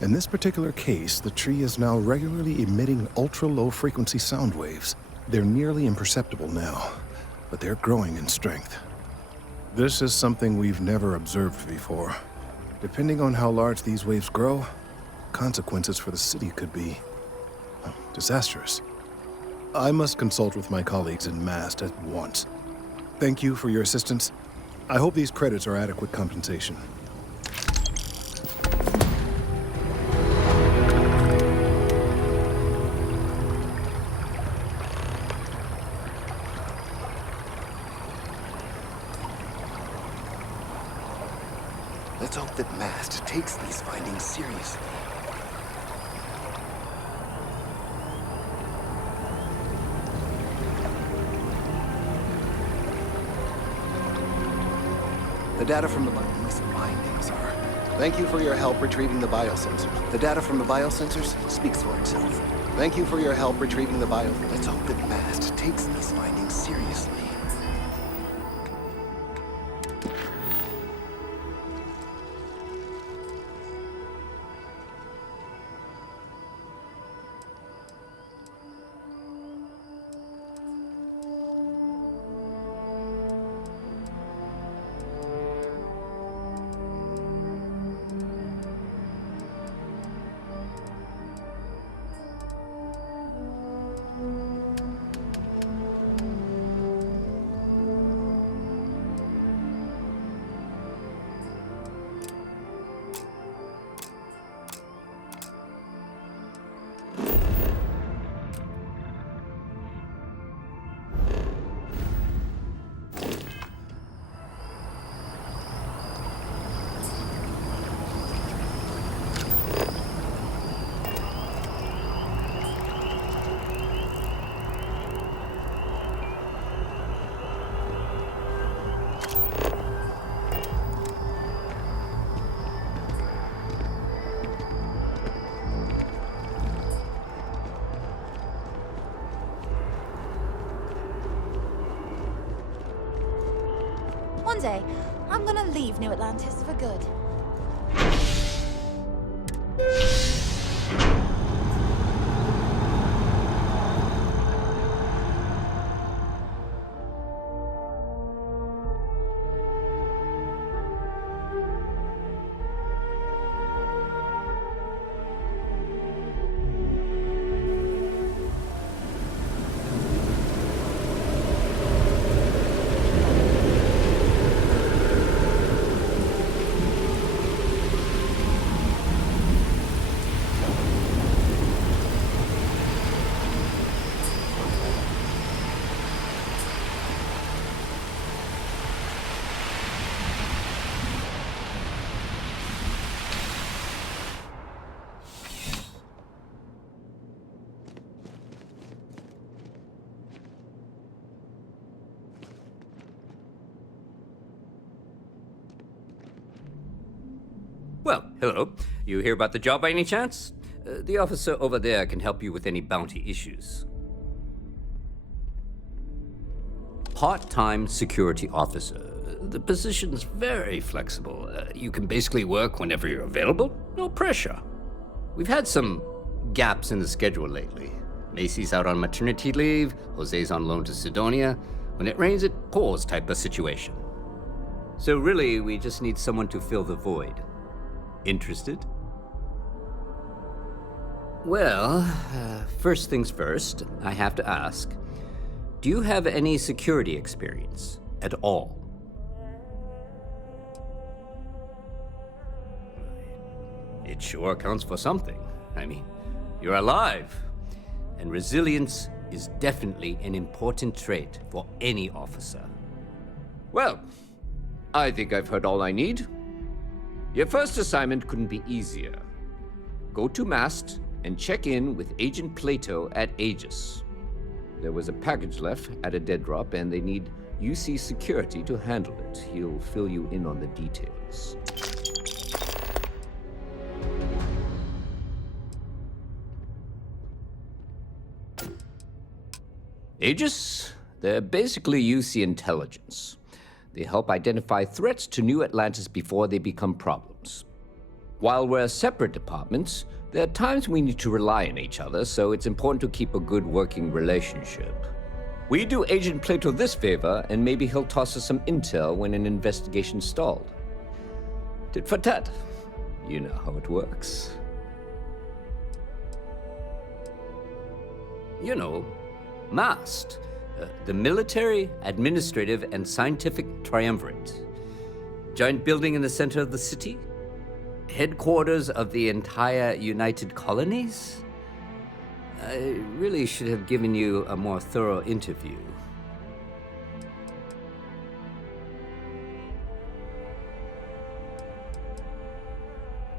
In this particular case, the tree is now regularly emitting ultra-low frequency sound waves. They're nearly imperceptible now, but they're growing in strength. This is something we've never observed before. Depending on how large these waves grow, consequences for the city could be disastrous. I must consult with my colleagues in MAST at once. Thank you for your assistance. I hope these credits are adequate compensation. Let's hope that MAST takes these findings seriously. The data from the these findings are... Thank you for your help retrieving the biosensors. The data from the biosensors speaks for itself. Thank you for your help retrieving the Let's hope that MAST takes these findings seriously. One day, I'm gonna leave New Atlantis for good. Hello. You hear about the job by any chance? The officer over there can help you with any bounty issues. Part-time security officer. The position's very flexible. You can basically work whenever you're available. No pressure. We've had some gaps in the schedule lately. Macy's out on maternity leave, Jose's on loan to Sidonia. When it rains, it pours type of situation. So really, we just need someone to fill the void. Interested? Well, first things first, I have to ask, do you have any security experience at all? It sure counts for something. I mean, you're alive. And resilience is definitely an important trait for any officer. Well, I think I've heard all I need. Your first assignment couldn't be easier. Go to Mast and check in with Agent Plato at Aegis. There was a package left at a dead drop, and they need UC security to handle it. He'll fill you in on the details. Aegis? They're basically UC intelligence. They help identify threats to New Atlantis before they become problems. While we're separate departments, there are times we need to rely on each other, so it's important to keep a good working relationship. We do Agent Plato this favor, and maybe he'll toss us some intel when an investigation stalled. Tit for tat. You know how it works. You know, MAST. The Military, Administrative, and Scientific Triumvirate. Giant building in the center of the city? Headquarters of the entire United Colonies? I really should have given you a more thorough interview.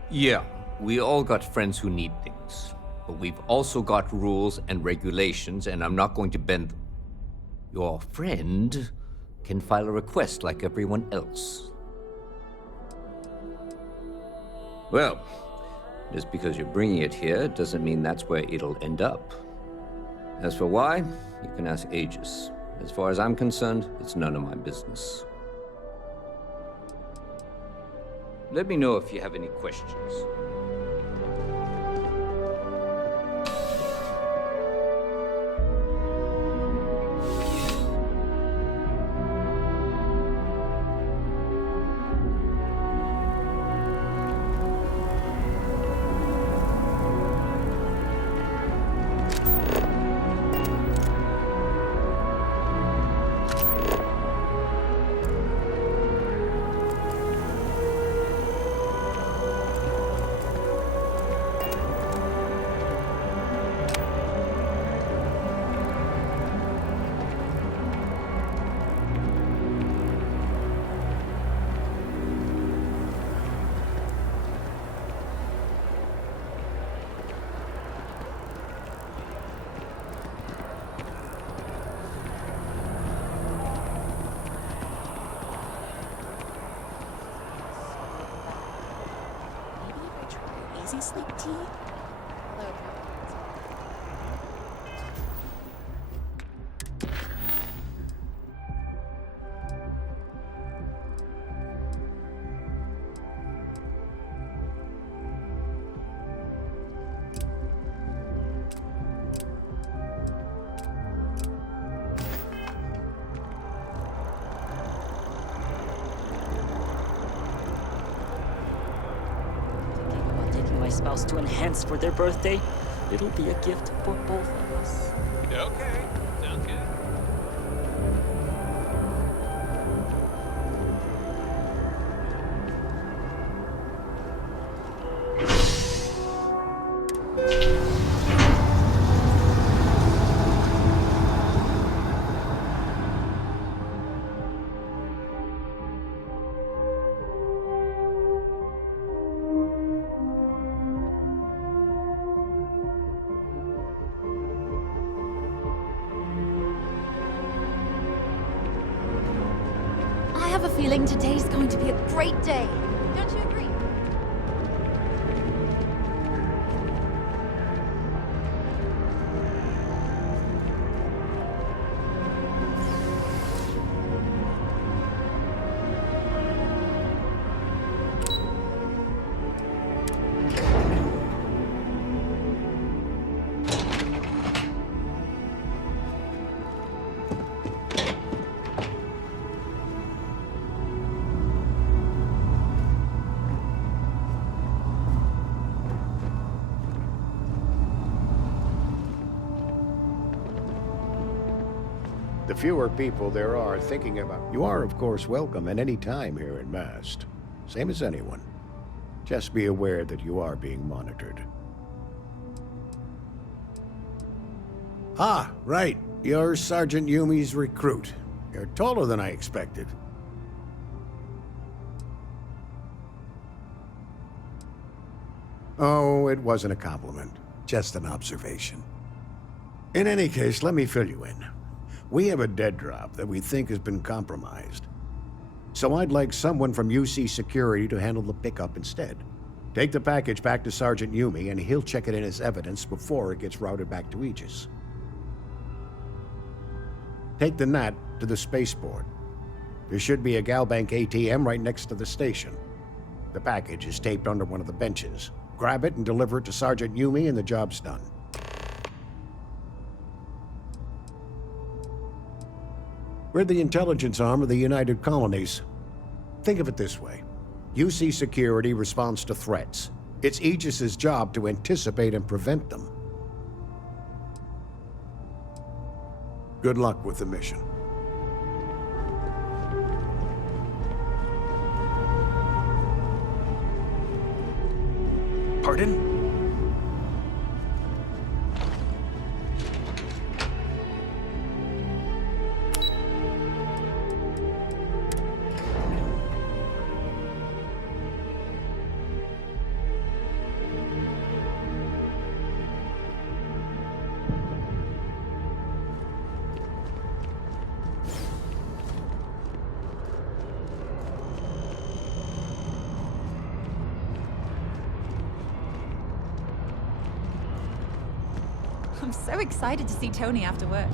Yeah, we all got friends who need things. But we've also got rules and regulations, and I'm not going to bend them. Your friend can file a request like everyone else. Well, just because you're bringing it here doesn't mean that's where it'll end up. As for why, you can ask Aegis. As far as I'm concerned, it's none of my business. Let me know if you have any questions. Sleep tea? Spouse to enhance for their birthday. It'll be a gift for both of us. Okay, sounds good. I have a feeling today's going to be a great day. Don't you agree? The fewer people there are thinking about... You are, of course, welcome at any time here in Mast. Same as anyone. Just be aware that you are being monitored. Ah, right. You're Sergeant Yumi's recruit. You're taller than I expected. Oh, it wasn't a compliment. Just an observation. In any case, let me fill you in. We have a dead drop that we think has been compromised. So I'd like someone from UC Security to handle the pickup instead. Take the package back to Sergeant Yumi, and he'll check it in as evidence before it gets routed back to Aegis. Take the NAT to the spaceport. There should be a Galbank ATM right next to the station. The package is taped under one of the benches. Grab it and deliver it to Sergeant Yumi, and the job's done. We're the intelligence arm of the United Colonies. Think of it this way. UC Security responds to threats. It's Aegis's job to anticipate and prevent them. Good luck with the mission. Pardon? I'm so excited to see Tony after work.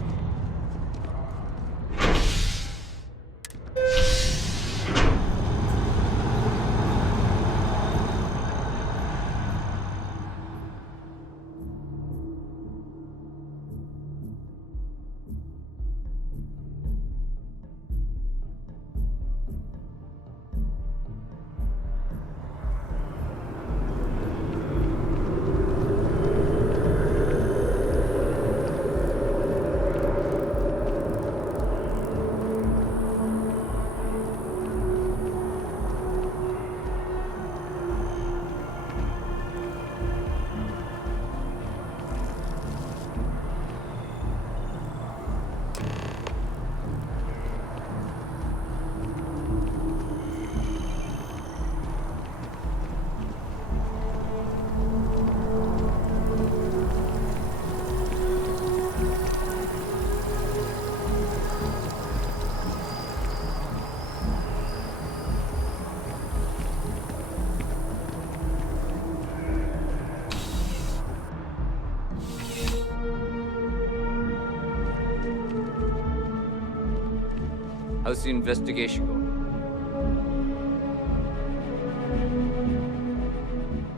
How's the investigation going?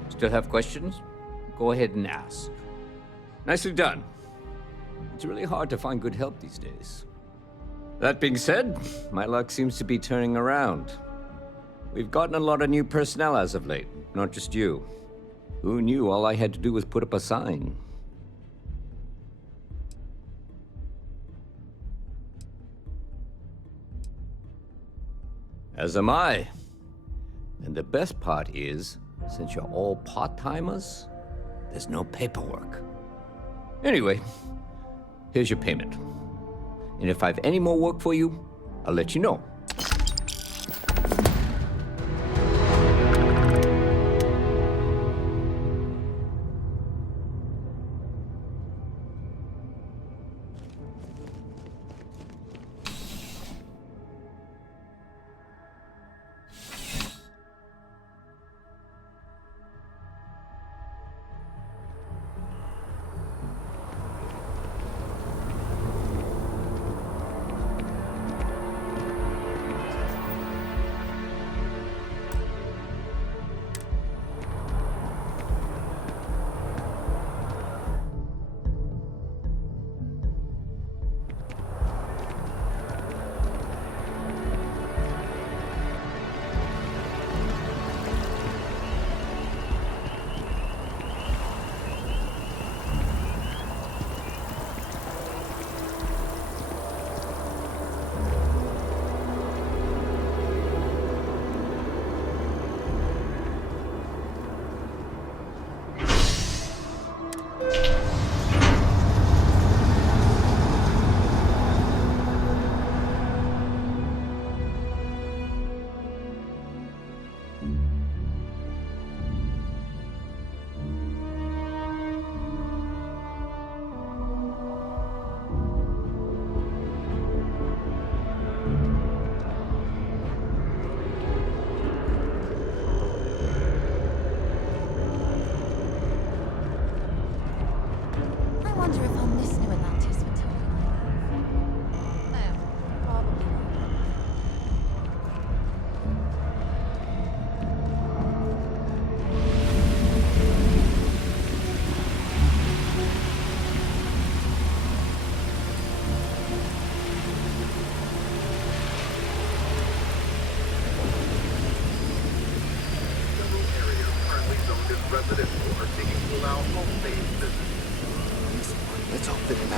Still have questions? Go ahead and ask. Nicely done. It's really hard to find good help these days. That being said, my luck seems to be turning around. We've gotten a lot of new personnel as of late, not just you. Who knew all I had to do was put up a sign? As am I. And the best part is, since you're all part-timers, there's no paperwork. Anyway, here's your payment. And if I have any more work for you, I'll let you know.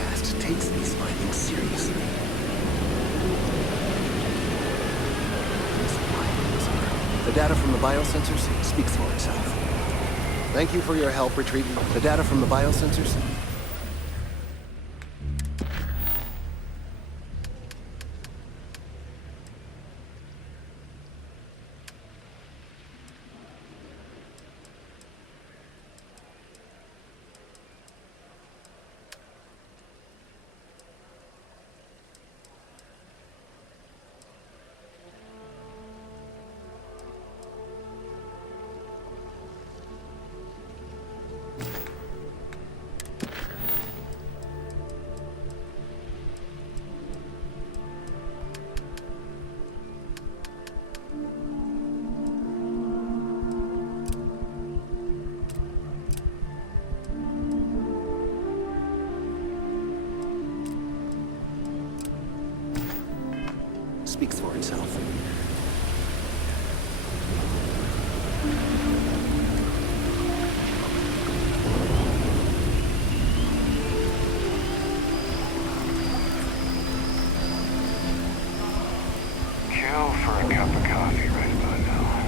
past takes these findings seriously. The data from the biosensors speaks for itself. Thank you for your help retrieving the data from the biosensors. Speaks for itself. Kill for a cup of coffee right about now.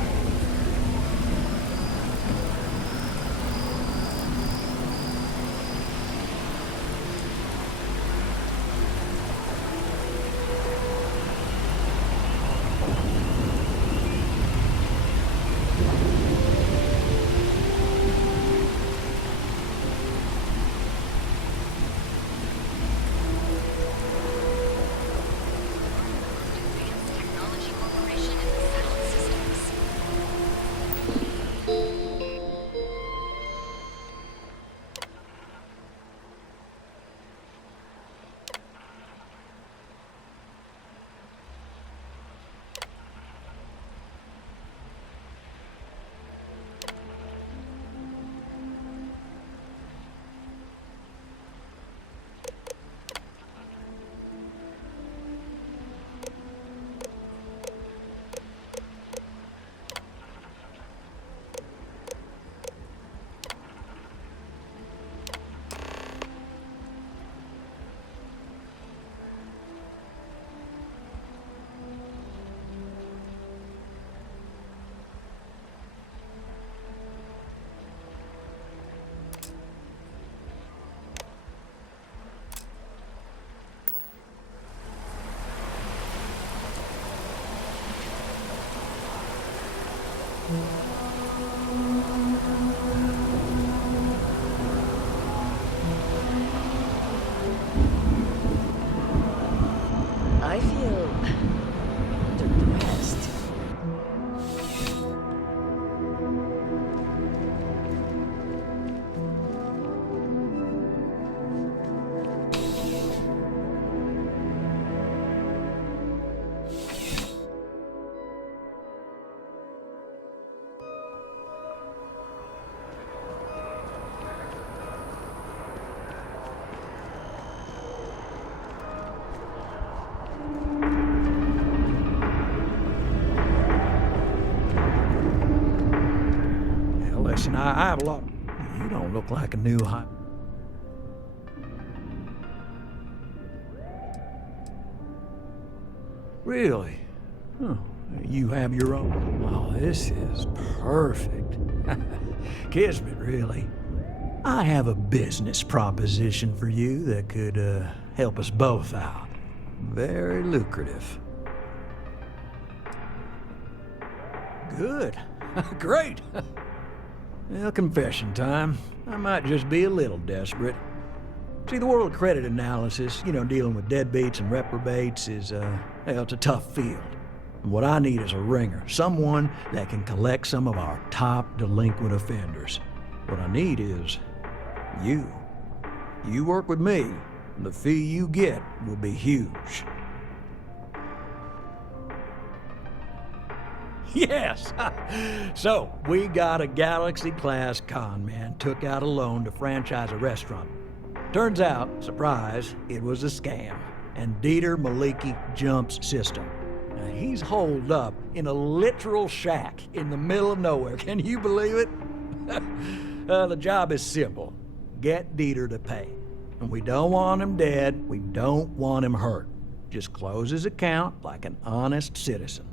I feel depressed. Listen, I have a lot. You don't look like a new hot. Really? Huh. You have your own. Oh, this is perfect. Kismet, really. I have a business proposition for you that could help us both out. Very lucrative. Good. Great. Well, confession time. I might just be a little desperate. See, the world of credit analysis, dealing with deadbeats and reprobates is, it's a tough field. And what I need is a ringer, someone that can collect some of our top delinquent offenders. What I need is you. You work with me, and the fee you get will be huge. Yes! So, we got a Galaxy-class con man took out a loan to franchise a restaurant. Turns out, surprise, it was a scam, and Dieter Maliki jumps system. Now, he's holed up in a literal shack in the middle of nowhere. Can you believe it? The job is simple. Get Dieter to pay. We don't want him dead. We don't want him hurt. Just close his account like an honest citizen.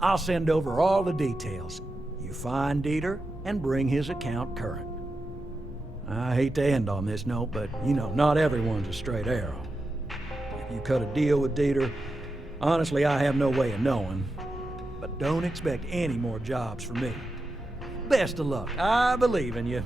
I'll send over all the details. You find Dieter and bring his account current. I hate to end on this note, but you know, not everyone's a straight arrow. If you cut a deal with Dieter, honestly, I have no way of knowing. But don't expect any more jobs from me. Best of luck. I believe in you.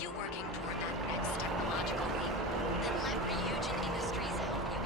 You working toward that next technological leap? Then let Ryujin Industries help you.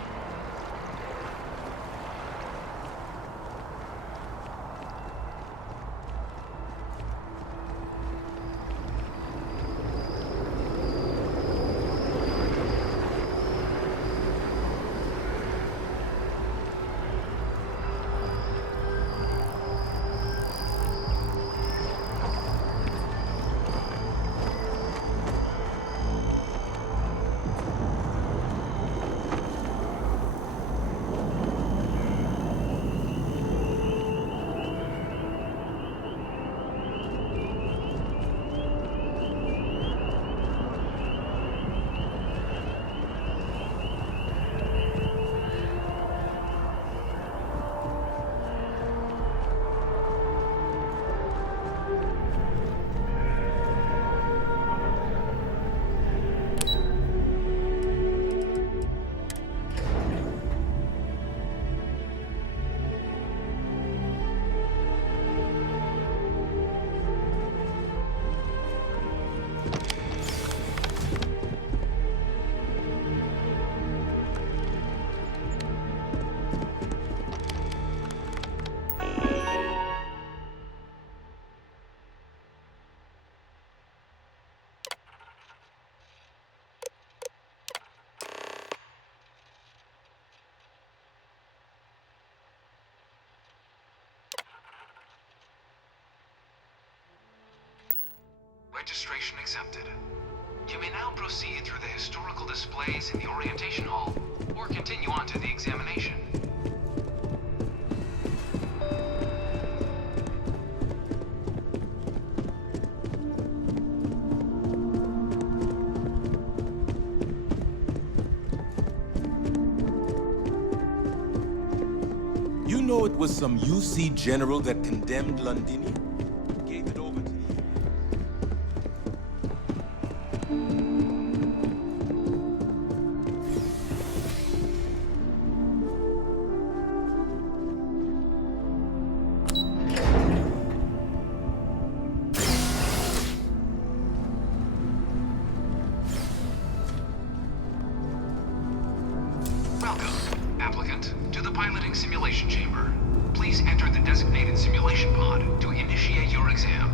Registration accepted. You may now proceed through the historical displays in the orientation hall, or continue on to the examination. You know it was some UC general that condemned Londinium? Gave it over to you. Welcome, applicant, to the piloting simulation chamber. Please enter the designated simulation pod to initiate your exam.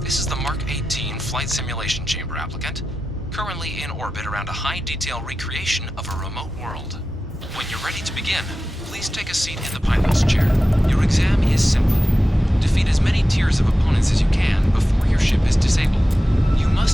This is the Mark 18 flight simulation chamber, applicant. Currently in orbit around a high-detail recreation of a remote world. When you're ready to begin, please take a seat in the pilot's chair. Your exam is simple. defeat as many tiers of opponents as you can before your ship is disabled. You must